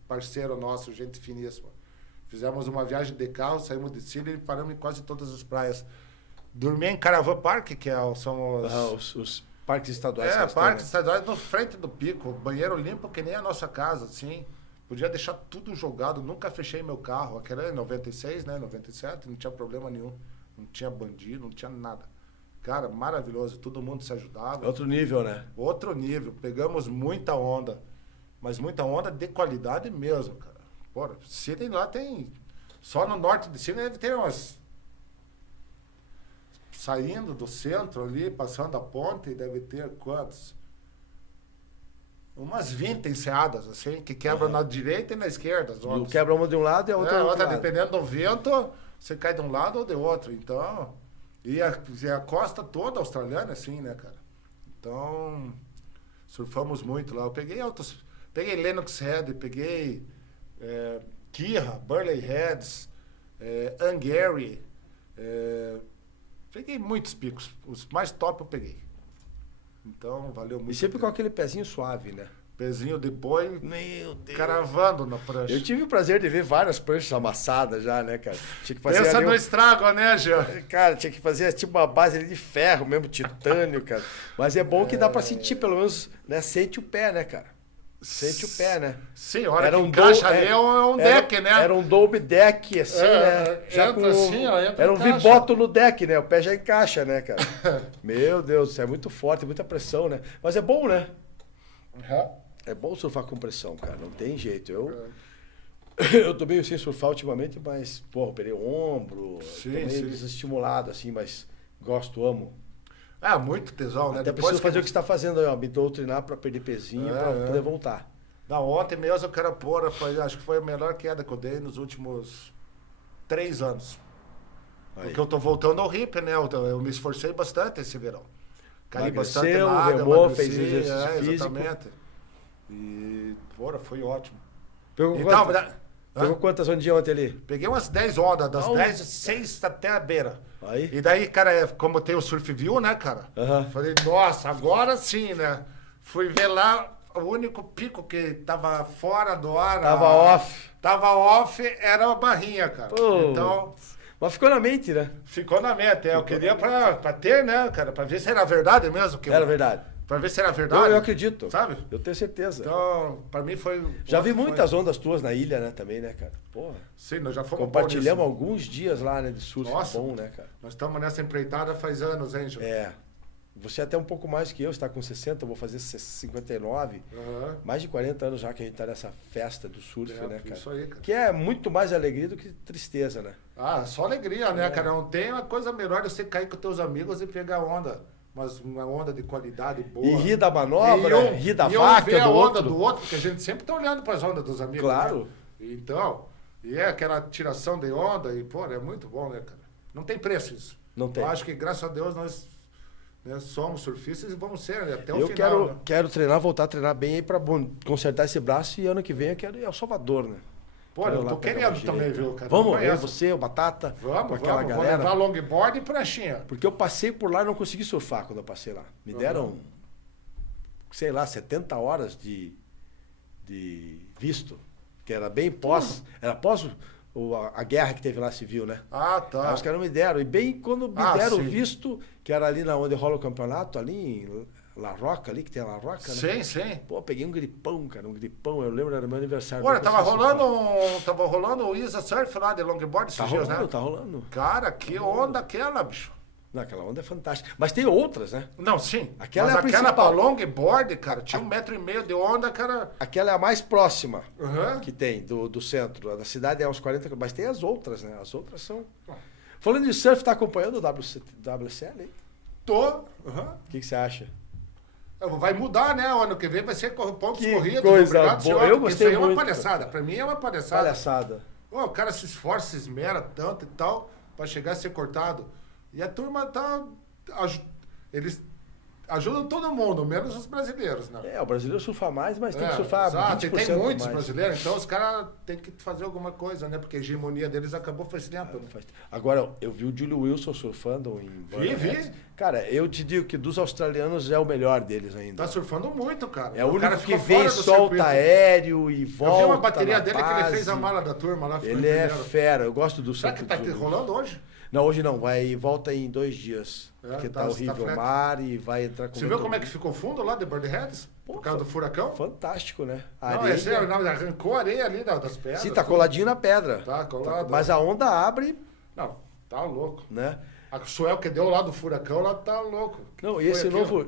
parceiro nosso, gente finíssima. Fizemos uma viagem de carro, saímos de Sydney e paramos em quase todas as praias. Dormi em Caravan Park, que são Os parques estaduais. que eles têm, parques né? estaduais na frente do pico, banheiro limpo que nem a nossa casa, assim. Podia deixar tudo jogado, nunca fechei meu carro. Aquela era em 96, né, 97, não tinha problema nenhum. Não tinha bandido, não tinha nada. Cara, maravilhoso, todo mundo se ajudava. Outro nível, né? Outro nível, pegamos muita onda, mas muita onda de qualidade mesmo, cara. Porra, Sydney lá tem Só no norte de Sina deve ter umas... Saindo do centro ali, passando a ponte, deve ter quantos? Umas 20 enseadas, assim, que quebram na direita e na esquerda. As ondas. Quebra uma de um lado e a outra do outro outra, lado. dependendo do vento, você cai de um lado ou de outro. Então, e a costa toda australiana, assim, né, cara? Então, surfamos muito lá. Eu peguei Lennox Head, peguei Kirra, Burley Heads, Angary, peguei muitos picos. Os mais top eu peguei. Então, valeu muito. E sempre com aquele pezinho suave, né? Pezinho de boi, Meu Deus. caravando na prancha. Eu tive o prazer de ver várias pranchas amassadas já, né, cara? Tinha que fazer Pensa ali no estrago, né, Jean? Cara, tinha que fazer tipo uma base ali de ferro mesmo, titânio, cara. Mas é bom que dá pra sentir, pelo menos, né? Sente o pé, né, cara? Sente o pé, né? Sim, a hora Era que um encaixa dome- ali é um deck, né? Era um dome deck, assim, né? entra assim, ó, entra era um e encaixa. viboto no deck, né? O pé já encaixa, né, cara? Meu Deus, isso é muito forte, muita pressão, né? Mas é bom, né? Uhum. É bom surfar com pressão, cara. Não tem jeito. Eu tô meio sem surfar ultimamente, mas, porra, operei o ombro. Sim, Tô meio sim. desestimulado, assim, mas gosto, amo. Muito tesão, né? Até preciso fazer o que você tá fazendo aí, ó. Me doutrinar pra perder pezinho, pra poder voltar. Não, ontem mesmo eu quero pôr, acho que foi a melhor queda que eu dei nos últimos 3 anos. Aí. Porque eu tô voltando ao hip, né? Eu me esforcei bastante esse verão. Caí Emagreceu, bastante na água, remou, emagreci, fez exercício físico. Exatamente. E, fora, foi ótimo. Pegou, Então, Pegou quantas ondinhas ontem ali? peguei umas 10 ondas, das Ah, 10, 6 até a beira. Aí? E daí, cara, como tem o Surf View, né, cara? Aham. Falei, nossa, agora sim, né? Fui ver lá, o único pico que tava fora do ar. Tava off. Tava off, era a barrinha, cara. Pô. Então, Mas ficou na mente, né? ficou na mente. Eu queria pra ter, né, cara? Pra ver se era verdade mesmo. Era verdade. Pra ver se era verdade. Eu acredito. Sabe? Eu tenho certeza. Então, pra mim foi... Já vi foi- muitas ondas tuas na ilha, né, também, né, cara? Porra. Sim, nós já fomos Compartilhamos bom nisso. alguns dias lá, né, de surf. Nossa. Bom, né, cara? Nós estamos nessa empreitada faz anos, hein, Gil? É. Você é até um pouco mais que eu, você tá com 60, eu vou fazer 59. Aham. Mais de 40 anos já que a gente tá nessa festa do surf, né, cara? Isso aí, cara. Que é muito mais alegria do que tristeza, né? Ah, só alegria, né, cara? Não tem uma coisa melhor de você cair com teus amigos e pegar onda. Mas uma onda de qualidade boa. E rir da manobra, E rir da e vaca ver a do onda outro. do outro, porque a gente sempre tá olhando para as ondas dos amigos. Claro. Né? Então, e é aquela tiração de onda e, pô, é muito bom, né, cara? Não tem preço isso. Não tem. Eu acho que, graças a Deus, nós né, somos surfistas e vamos ser, né, até o Eu final. né? quero treinar, voltar a treinar bem aí pra consertar esse braço e ano que vem eu quero ir ao Salvador, né? Pô, Quero eu lá tô pegar querendo uma também, direita. viu, cara? Vamos, Não eu, conheço. você, o Batata, com Vamos, aquela vamos. galera. Vou levar longboard e pranchinha. Porque eu passei por lá e não consegui surfar quando eu passei lá. Me deram, sei lá, 70 horas de visto, que era bem pós, era pós a guerra que teve lá civil, né? Ah, tá. Aí os caras me deram. E bem quando me Ah, deram o sim. visto, que era ali na onde rola o campeonato, ali em La Roca, ali que tem a La Roca, né? Sim, sim. Pô, peguei um gripão, cara, um gripão. Eu lembro, era meu aniversário. Olha, não tava consegui surfar. rolando o Isa Surf lá de longboard esses Tá dias, rolando, né? tá rolando. Cara, que onda aquela, bicho. Não, aquela onda é fantástica. Mas tem outras, né? Não, sim. Aquela Mas é a aquela pra principal. longboard, cara, tinha 1,5 m de onda, cara. Aquela é a mais próxima Aham. que tem do centro. A da cidade é uns 40 km. Mas tem as outras, né? As outras são. Falando de surf, tá acompanhando o WSL aí? Tô. Aham. O que você acha? Vai mudar, né? O ano que vem vai ser pontos Que corridos. coisa Obrigado, boa. senhor, Eu porque gostei isso aí é uma muito, palhaçada. cara. Pra mim é uma palhaçada. Palhaçada. Ô, o cara se esforça, se esmera tanto e tal, pra chegar a ser cortado. E a turma tá... Eles ajudam todo mundo, menos os brasileiros, né? É, o brasileiro surfa mais, mas tem que surfar exato, 20% e tem muitos mais. brasileiros, então os caras têm que fazer alguma coisa, né? Porque a hegemonia deles acabou faz tempo. né? Agora, eu vi o Julio Wilson surfando em Vi. Burnet. Cara, eu te digo que dos australianos é o melhor deles ainda. Tá surfando muito, cara. É o único cara que ficou vem, fora do solta circuito. aéreo e volta. Eu vi uma bateria na dele que ele fez a base. mala da turma lá. ficou Ele é primeiro. fera, eu gosto do Será surf que tá do Julio rolando hoje? Não, hoje não, volta em 2 dias. É, porque tá- tá tá horrível flat. o mar e vai entrar com Você viu como é que ficou o fundo lá de Bird Heads? Por causa do furacão? Fantástico, né? Não, é sério, não, arrancou a areia ali das pedras. Sim, tá tudo. coladinho na pedra. Tá colado. Mas a onda abre, Não, tá louco. né? A Suel que deu lá do Furacão, lá tá louco. Não, e Foi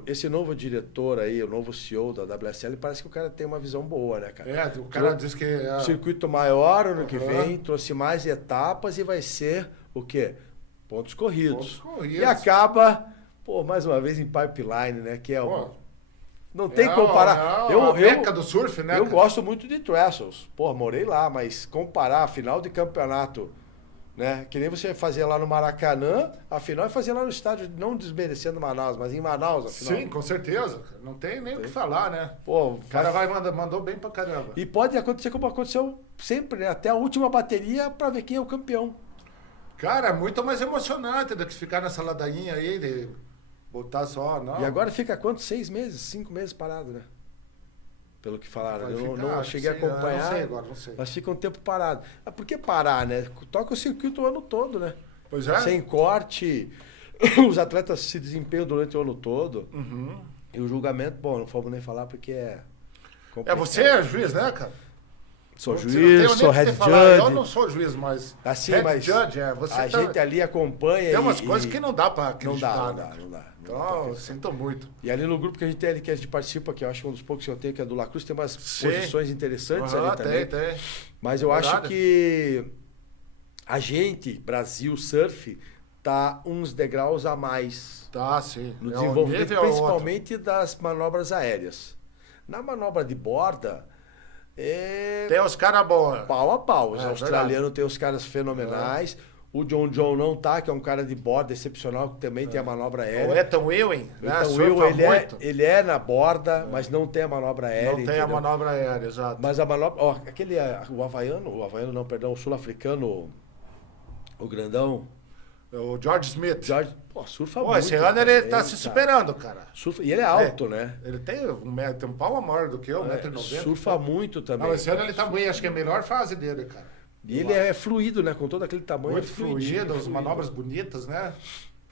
esse aquilo. novo diretor aí, o novo CEO da WSL, parece que o cara tem uma visão boa, né, cara? É, o cara diz que... Circuito maior ano que Aham. vem, trouxe mais etapas e vai ser o quê? Pontos corridos. Pontos corridos. E acaba, pô, mais uma vez em pipeline, né? Que é Pô, o... Não tem como comparar. a meca do surf, né? Eu cara? gosto muito de Trestles. Pô, morei lá, mas comparar a final de campeonato, né? Que nem você fazia lá no Maracanã, a final é fazer lá no estádio, não desmerecendo Manaus, mas em Manaus, a final. Sim, com certeza. Não tem nem o que falar, né? Pô, O cara mandou bem pra caramba. E pode acontecer como aconteceu sempre, né? Até a última bateria pra ver quem é o campeão. Cara, é muito mais emocionante do que ficar nessa ladainha aí de botar só, não. E agora fica quanto? 6 meses, 5 meses parado, né? Pelo que falaram. Vai Eu ficar, não cheguei a sei, eu acompanhar. não sei agora, não sei. Mas fica um tempo parado. Mas por que parar, né? Toca o circuito o ano todo, né? Pois é. Sem corte, os atletas se desempenham durante o ano todo. Uhum. E o julgamento, bom, não vamos nem falar porque é É, complicado. você é juiz, né, cara? Sou Você não juiz, tem sou nem o que head te falar. Eu judge. não sou juiz, mas Assim, head mas judge, você a tá- gente ali acompanha tem umas e- coisas e- que não dá pra Não acreditar, dá, não né? dá, não dá. Não dá pra Então, acreditar. sinto muito. E ali no grupo que a gente tem ali, que a gente participa, que eu acho que é um dos poucos que eu tenho, que é do La Cruz, tem umas Sim. posições interessantes Aham, ali também. tem. Mas eu Verdade. acho que a gente, Brasil Surf, tá uns degraus a mais Tá, sim. no É um desenvolvimento, nível outro. principalmente das manobras aéreas. Na manobra de borda, é Tem os caras bons. pau a pau. Os É, australianos têm os caras fenomenais. O John não tá, que é um cara de borda excepcional, que também tem a manobra aérea. O Ethan Ewing, né? Então, Surfa Will, muito. ele é na borda, mas não tem a manobra aérea. Não tem a entendeu? manobra aérea, exato. Mas a manobra. Ó, o havaiano não, perdão, o sul-africano, o grandão, O George Smith. George, pô, surfa Pô, muito. esse ano ele tá se cara. superando, cara. Surfa, e ele é alto, né? Ele tem tem um pau maior do que eu, 1,90 m. Surfa muito também. Não, esse ano ele tá bem, acho que é a melhor fase dele, cara. E ele é fluido, né? Com todo aquele tamanho. Muito é fluidinho, fluido, as fluido. manobras bonitas, né?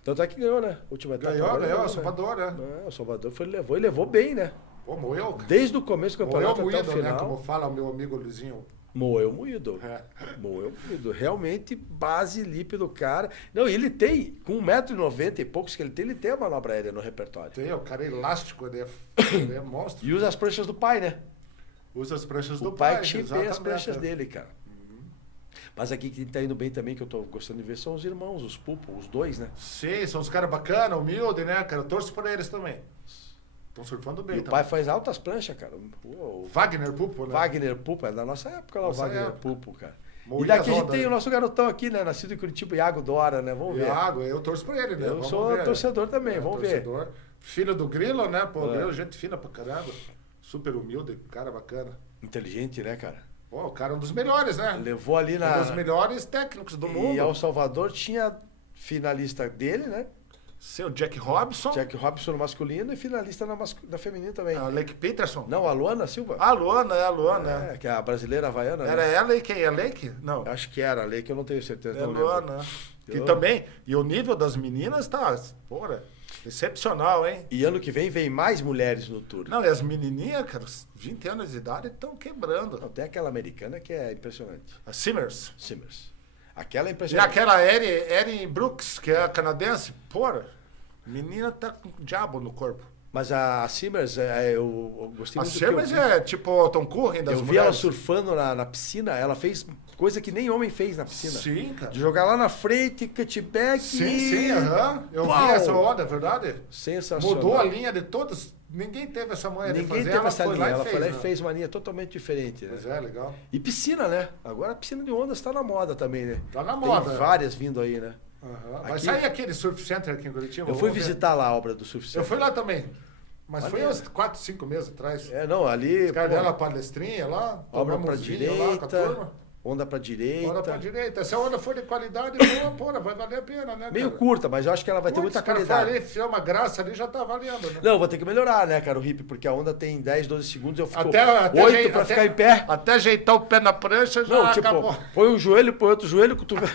Tanto é que ganhou, né? Última etapa. Ganhou, agora o né? Salvador, né? É, o Salvador e levou bem, né? Pô, moeu, cara. Desde o começo do Moeu campeonato até o moído, né? final. Como fala o meu amigo Luizinho. Moeu moído. É. Moeu moído. Realmente, base lípido do cara. Não, e ele tem, com 1,90 m e poucos que ele tem a manobra aérea no repertório. Tem, o cara é elástico, ele é monstro. E usa as pranchas do pai, né? Usa as pranchas do O pai pai. que chipeia as exatamente. pranchas dele, cara. Mas aqui que tá indo bem também, que eu tô gostando de ver, são os irmãos, os Pupo, os dois, né? Sim, são os caras bacanas, humildes, né, cara? Eu torço por eles também. Estão surfando bem, E o tá? pai faz altas pranchas, cara. O Wagner Pupo, né? Wagner Pupo, é da nossa época lá, o Nossa Wagner época. Pupo, cara. Moía E daqui a as gente ondas, tem né? o nosso garotão aqui, né? Nascido em Curitiba, Iago Dora, né? Vamos ver. Iago, eu torço por ele, né? Eu Vamos sou ver. torcedor também, vamos ver. torcedor. Filho do Grilo, né? Pô, o É. Grilo, gente fina pra caramba. Super humilde, cara bacana. Inteligente, né, cara? Pô, o cara é um dos melhores, né? Levou ali Um na... dos melhores técnicos do mundo. E El Salvador tinha finalista dele, né? Seu Jack Robson. Jack Robson no masculino e finalista na feminina também. A Lake Peterson. Não, a Luana Silva? A Luana. É, que é a brasileira havaiana, Era né? ela e quem? A Lake? Não. Acho que era a lei, que eu não tenho certeza. É a não lembro. Luana. Que Eu- também. E o nível das meninas tá, porra, excepcional, hein? E ano que vem mais mulheres no tour. Não, e as menininhas, cara, 20 anos de idade, estão quebrando. Não, tem aquela americana que é impressionante. A Simmers. Simmers. Aquela é E impressionante. aquela Erin Brooks, que é a canadense, porra, menina tá com diabo no corpo. Mas a Simmers, eu gostei A muito do que eu Simmers vi. é tipo o Tom Curren das Eu vi ela mulheres. surfando na piscina, ela fez coisa que nem homem fez na piscina. Sim, cara. De jogar lá na frente, cutback. Sim, aham. Eu Pau! vi essa onda, é verdade? Sensacional. Mudou a linha de todas. Ninguém teve essa manha de Ninguém fazer. teve ela essa foi linha. lá Ela e foi lá e né? fez uma linha totalmente diferente. Né? Pois é, legal. E piscina, né? Agora a piscina de ondas está na moda também, né? Tá na Tem moda. várias vindo aí, né? Aham. Vai Aqui- sair aquele Surf Center aqui em Curitiba? Eu fui vamos ver. visitar lá a obra do Surf Eu Center. fui lá também. Mas foi Maneiro. uns 4, 5 meses atrás. É, não, ali. Os caras pô, deram a palestrinha lá. obra tomamos pra uns vinhos lá com a turma. direita, onda pra direita. Onda pra direita. Se a onda for de qualidade, boa, porra, vai valer a pena, né, Meio cara? curta, mas eu acho que ela vai ter muita qualidade. Ali, se é uma graça ali, já tá valendo, né? Não, vou ter que melhorar, né, cara, o hip, porque a onda tem 10, 12 segundos, eu fico Até 8 pra ficar em pé. Até ajeitar o pé na prancha, já Não, tipo, acabou. põe um joelho, põe outro joelho, cotovelo.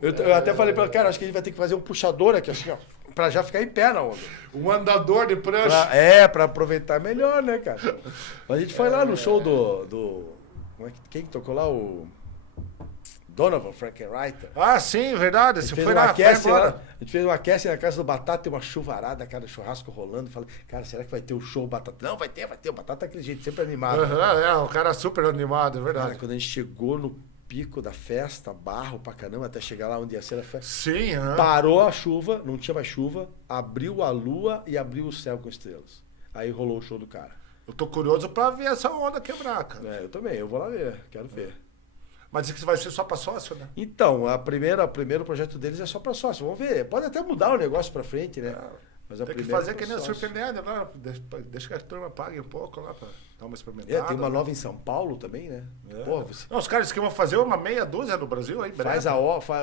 Eu até falei pra ela, cara, acho que a gente vai ter que fazer um puxador aqui, assim, ó, pra já ficar em pé na onda. Um andador de prancha. Pra aproveitar melhor, né, cara? Mas a gente foi lá no show do como é que, quem que tocou lá? O Donovan Frankenreiter. Ah, sim, verdade. A gente Você fez foi uma lá, foi cast agora. lá, a gente fez uma cast na casa do Batata, tem uma chuvarada, cara, churrasco rolando. Falei, cara, será que vai ter o show Batata? Não, vai ter. O Batata é aquele jeito, sempre animado. Aham, o cara super animado, é Cara, verdade. quando a gente chegou no pico da festa, barro pra caramba, até chegar lá onde ia ser a festa, Sim, aham. parou a chuva, não tinha mais chuva, abriu a lua e abriu o céu com estrelas. Aí rolou o show do cara. Eu tô curioso pra ver essa onda quebrar, cara. É, eu também, eu vou lá ver, quero ver. Mas diz que vai ser só pra sócio, né? Então, o primeiro projeto deles é só pra sócio. Vamos ver. Pode até mudar o negócio pra frente, né? Mas a Tem que primeira fazer é que pra nem a sócio. Surfernerd lá. Deixa que a turma pague um pouco lá pra dar uma experimentada. É, tem uma nova em São Paulo também, né? É. Pô, você Não, os caras que vão fazer uma meia dúzia no Brasil aí, faz breve.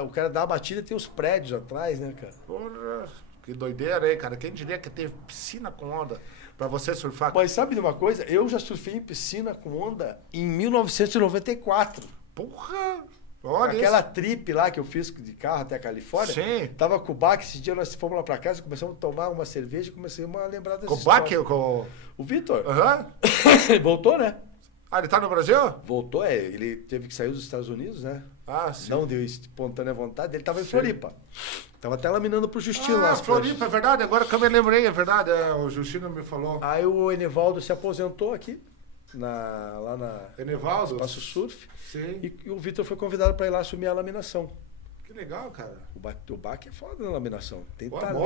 o cara dá a batida e tem os prédios atrás, né, cara? Porra, que doideira aí, cara. Quem diria que teve piscina com onda pra você surfar? Mas sabe de uma coisa? Eu já surfei em piscina com onda em 1994. Porra! Olha Aquela isso. trip lá que eu fiz de carro até a Califórnia. Sim. Tava com o Bach, esse dia nós fomos lá pra casa, começamos a tomar uma cerveja e comecei a lembrar dessa Com o Bach? história. Com... O Vitor, Aham. ele voltou, né? Ah, ele tá no Brasil? Voltou, ele teve que sair dos Estados Unidos, né? Ah, sim. Não deu espontânea vontade, ele tava em Sim. Floripa. Tava até laminando pro Justino lá. Ah, as Floripa, pranchas. é verdade. Agora que eu me lembrei, é verdade. O Justino me falou. Aí o Enivaldo se aposentou aqui, lá na Enevaldo? Espaço Surf, Sim. e o Vitor foi convidado para ir lá assumir a laminação. Que legal, cara. O Bach é foda na laminação. Tem Pô, talento.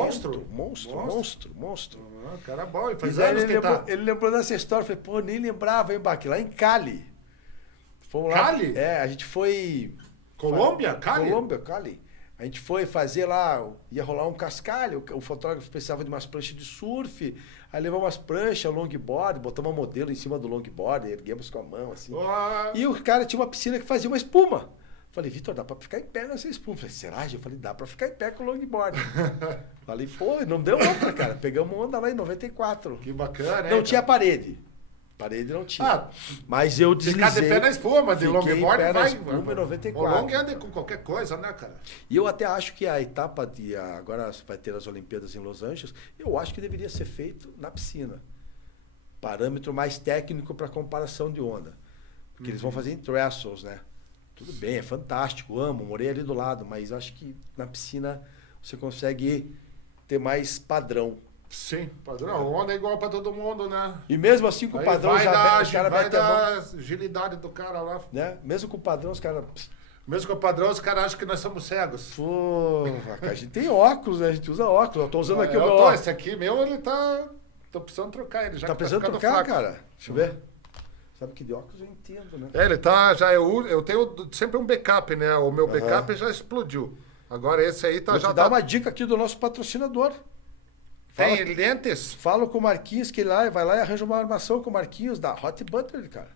monstro. Monstro. Ah, cara bom. E E faz daí anos ele que lembrou, tá. ele lembrou dessa história, falei, pô, nem lembrava, hein, Bach, lá em Cali. Fomos lá. Cali? É, a gente foi... Colômbia? Cali? Colômbia, Cali. A gente foi fazer lá, ia rolar um cascalho, o fotógrafo precisava de umas pranchas de surf, aí levamos umas pranchas, longboard, botamos uma modelo em cima do longboard, erguemos com a mão, assim. Ah, E o cara tinha uma piscina que fazia uma espuma. Falei, Vitor, dá pra ficar em pé nessa espuma. Falei, será? Eu falei, dá pra ficar em pé com o longboard. Falei, pô, não deu outra, cara. Pegamos onda lá em 94. que bacana, Não hein, tinha cara? parede. Parede não tinha. Ah, Mas eu ficar deslizei. de pé na espuma, de Fiquei longboard em pé na vai. espuma em 94. O long anda com qualquer coisa, né, cara? E eu até acho que a etapa de... Agora vai ter as Olimpíadas em Los Angeles. Eu acho que deveria ser feito na piscina. Parâmetro mais técnico para comparação de onda. Porque eles vão fazer em trestles, né? Tudo bem, é fantástico, amo, morei ali do lado. Mas acho que na piscina você consegue ter mais padrão. Sim, padrão. Onda é igual pra todo mundo, né? E mesmo assim com o Aí padrão vai já dar, os caras vai metem a mão. dar agilidade do cara lá. Né? Mesmo com o padrão, os caras... Mesmo com o padrão, os caras acham que nós somos cegos. Pô, a gente tem óculos, né? A gente usa óculos. Eu tô usando aqui o meu tô, óculos. esse aqui meu, ele tá... Tô precisando trocar ele já. Tá que precisando ficando trocar, fraco. cara? Deixa eu ver. Sabe que de óculos eu entendo, né? É, ele tá, já eu tenho sempre um backup, né? O meu backup já explodiu. Agora esse aí tá Vou já te dar tá... uma dica aqui do nosso patrocinador. Tem lentes? Fala com o Marquinhos que ele vai lá e arranja uma armação com o Marquinhos da Hot Butter, cara.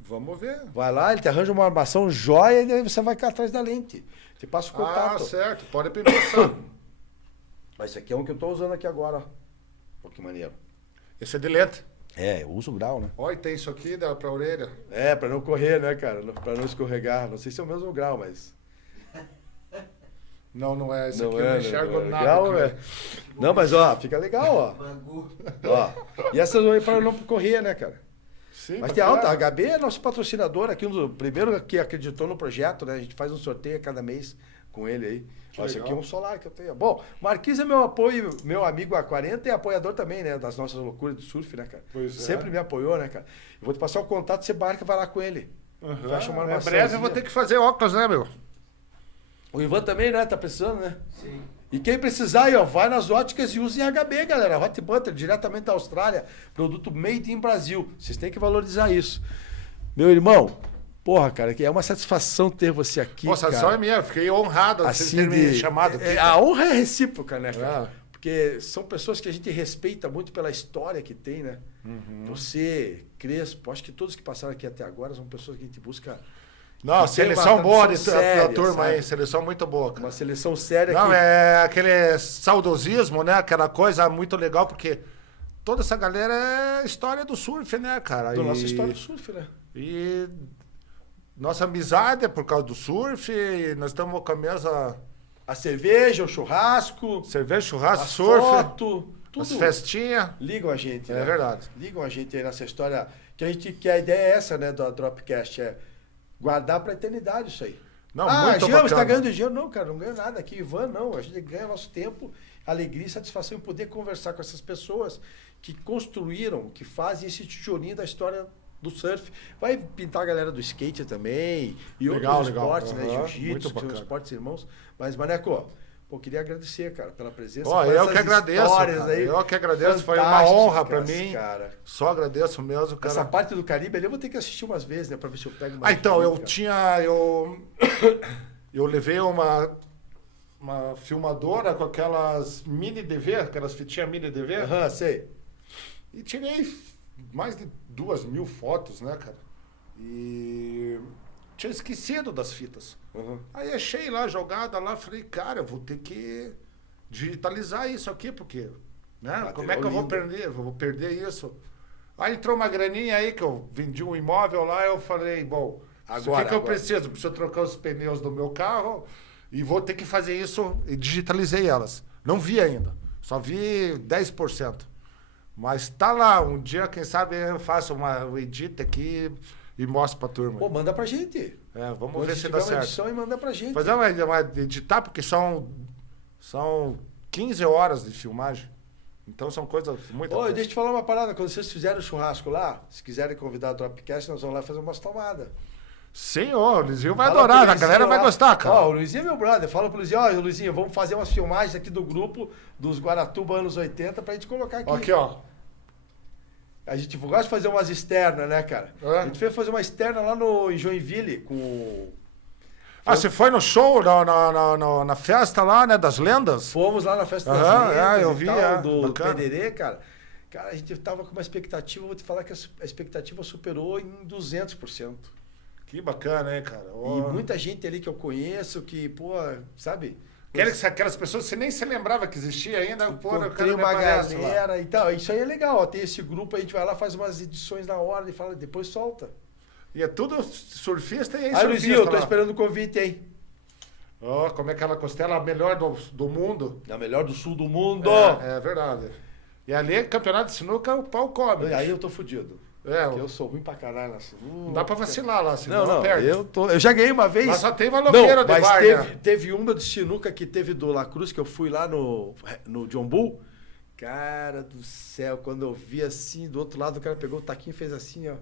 Vamos ver. Vai lá, ele te arranja uma armação joia e aí você vai cá atrás da lente. Te passa o Ah, contato. certo. Pode pensar. Mas esse aqui é um que eu tô usando aqui agora, ó. Pô, que maneiro. Esse é de lente. É, eu uso o grau, né? Olha, tem isso aqui, dá pra orelha. É, pra não correr, né, cara? Pra não escorregar. Não sei se é o mesmo grau, mas... Não, não é. Esse Não aqui eu não é, enxergo não é. nada. Grau, cara. é. Não, mas ó, fica legal, ó. Ó. E essas aí para não correr, né, cara? Sim, Mas tem bacana. alta. A HB é nosso patrocinador aqui, um dos primeiro que acreditou no projeto, né? A gente faz um sorteio a cada mês com ele aí. Que Ó, esse aqui é legal. um solar que eu tenho. Bom, Marquinhos é meu apoio, meu amigo há 40 e apoiador também, né? Das nossas loucuras de surf, né, cara? Pois é. Sempre me apoiou, né, cara? Eu vou te passar o contato, você marca, vai lá com ele. Aham. Fecha uma Em armaçãozinha. breve eu vou ter que fazer óculos, né, meu? O Ivan também, né? Tá precisando, né? Sim. E quem precisar aí, ó, vai nas óticas e use em HB, galera. Hot Butter, diretamente da Austrália. Produto made in Brasil. Vocês têm que valorizar isso. Meu irmão, porra, cara, que é uma satisfação ter você aqui, Nossa, cara. só é minha. Fiquei honrado de vocês terem me chamado aqui. A honra é recíproca, né, cara? É. Porque são pessoas que a gente respeita muito pela história que tem, né? Uhum. Você, Crespo, acho que todos que passaram aqui até agora são pessoas que a gente busca... Não, que tem uma seleção boa tradição da séria, turma aí. sabe? Seleção muito boa, cara. Uma seleção séria Não, que... é aquele saudosismo, né? Aquela coisa muito legal, porque toda essa galera é história do surf, né, cara? Do nossa história do surf, né? E nossa amizade é por causa do surf, e nós estamos com a mesa A cerveja, o churrasco, cerveja, churrasco, a surf, foto, tudo. as festinhas. Ligam a gente, né? É verdade. Ligam a gente aí nessa história. Que a ideia é essa, né, do Dropcast, é guardar pra eternidade isso aí. Não, Jean, bacana. você tá ganhando dinheiro? Não, cara, não ganha nada aqui. Ivan, não. A gente ganha nosso tempo, alegria e satisfação em poder conversar com essas pessoas que construíram, que fazem esse tijolinho da história do surf. Vai pintar a galera do skate também e outros esportes, né? Jiu-jitsu, que são esportes irmãos. Mas, Maneco, pô, queria agradecer, cara, pela presença. Eu que agradeço, cara. Aí, eu que agradeço, foi uma honra pra mim. Cara. Só agradeço mesmo, cara. Essa parte do Caribe ali eu vou ter que assistir umas vezes, né, pra ver se eu pego mais. Eu levei uma filmadora com aquelas mini DV, aquelas fitinhas mini DV. Sei. E tirei mais de 2.000 fotos, né, cara? E tinha esquecido das fitas. Aí achei lá, jogada lá, falei, cara, eu vou ter que digitalizar isso aqui, porque, né? Como é que eu vou perder? Eu vou perder isso. Aí entrou uma graninha aí, que eu vendi um imóvel lá, eu falei, bom, o que eu preciso? Preciso trocar os pneus do meu carro e vou ter que fazer isso, e digitalizei elas. Não vi ainda, só vi 10%. Mas tá lá, um dia, quem sabe, eu faço um edit aqui e mostro pra turma. Pô, manda pra gente. Vamos ver se dá certo. Edição e manda pra gente. Fazer uma editar, porque são 15 horas de filmagem. Então são coisas muito... Deixa eu te falar uma parada. Quando vocês fizerem o churrasco lá, se quiserem convidar o Dropcast, nós vamos lá fazer umas tomadas. Sim, o Luizinho vai adorar, a galera vai gostar, cara. O Luizinho é meu brother. Fala pro Luizinho, Luizinho, vamos fazer umas filmagens aqui do grupo dos Guaratuba anos 80 pra gente colocar aqui. Aqui, ó. A gente gosta de fazer umas externas, né, cara? A gente fez fazer uma externa lá em Joinville com... Você foi no show, na festa lá, né, das lendas? Fomos lá na festa das lendas eu vi, do Pederê, cara. Cara, a gente tava com uma expectativa, vou te falar que a expectativa superou em 200%. Que bacana, hein, cara? E muita gente ali que eu conheço, que, pô, sabe? Aquelas pessoas que você nem se lembrava que existia ainda, pô, eu quero uma galera e tal. Isso aí é legal, ó. Tem esse grupo, a gente vai lá, faz umas edições na hora e fala, depois solta. E é tudo surfista e aí, Luizinho, eu tô esperando o convite, hein? Como é aquela costela a melhor do mundo. A melhor do sul do mundo. É verdade. E ali, campeonato de sinuca, o pau come. Aí eu tô fudido. Porque eu sou ruim pra caralho na sinuca. Não dá pra vacilar lá, senão não perde. Eu já ganhei uma vez. Mas só tem maloqueiro de bar, teve uma de sinuca que teve do La Cruz, que eu fui lá no John Bull. Cara do céu, quando eu vi assim, do outro lado, o cara pegou o taquinho e fez assim, ó.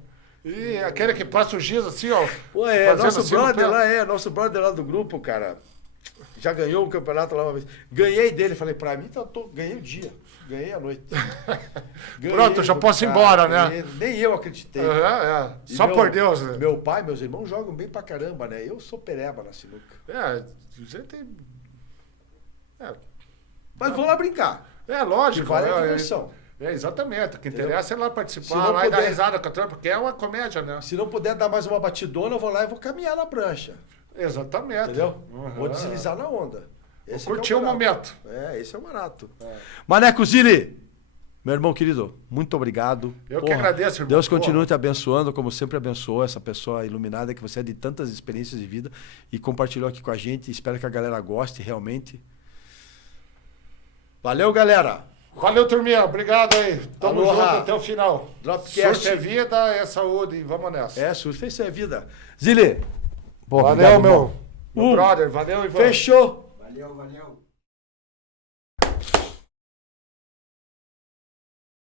E aquele que passa o giz assim, ó. Pô, nosso brother lá do grupo, cara. Já ganhou o campeonato lá uma vez. Ganhei dele, falei, pra mim, ganhei o dia. Ganhei a noite. Pronto, já posso ir embora, né? Nem eu acreditei. Só por Deus, né? Meu pai, meus irmãos jogam bem pra caramba, né? Eu sou pereba na sinuca. Você tem... Mas vou lá brincar. Lógico. Que vale a diversão. Exatamente. O que interessa é lá participar, lá e dar risada com a turma, porque é uma comédia, né? Se não puder dar mais uma batidona, eu vou lá e vou caminhar na prancha. Exatamente. Entendeu? Vou deslizar na onda. Curtir o momento. Esse é o barato. Maneco Zilli, meu irmão querido, muito obrigado. Eu que agradeço, irmão. Deus continue te abençoando, como sempre abençoou essa pessoa iluminada, que você é de tantas experiências de vida e compartilhou aqui com a gente. Espero que a galera goste realmente. Valeu, galera. Valeu, turminha. Obrigado aí. Tamo junto até o final. Dropcast. Surf é vida, é saúde e vamos nessa. Surf é vida. Zilli. Valeu, meu brother. Valeu, Ivan. Fechou. Valeu.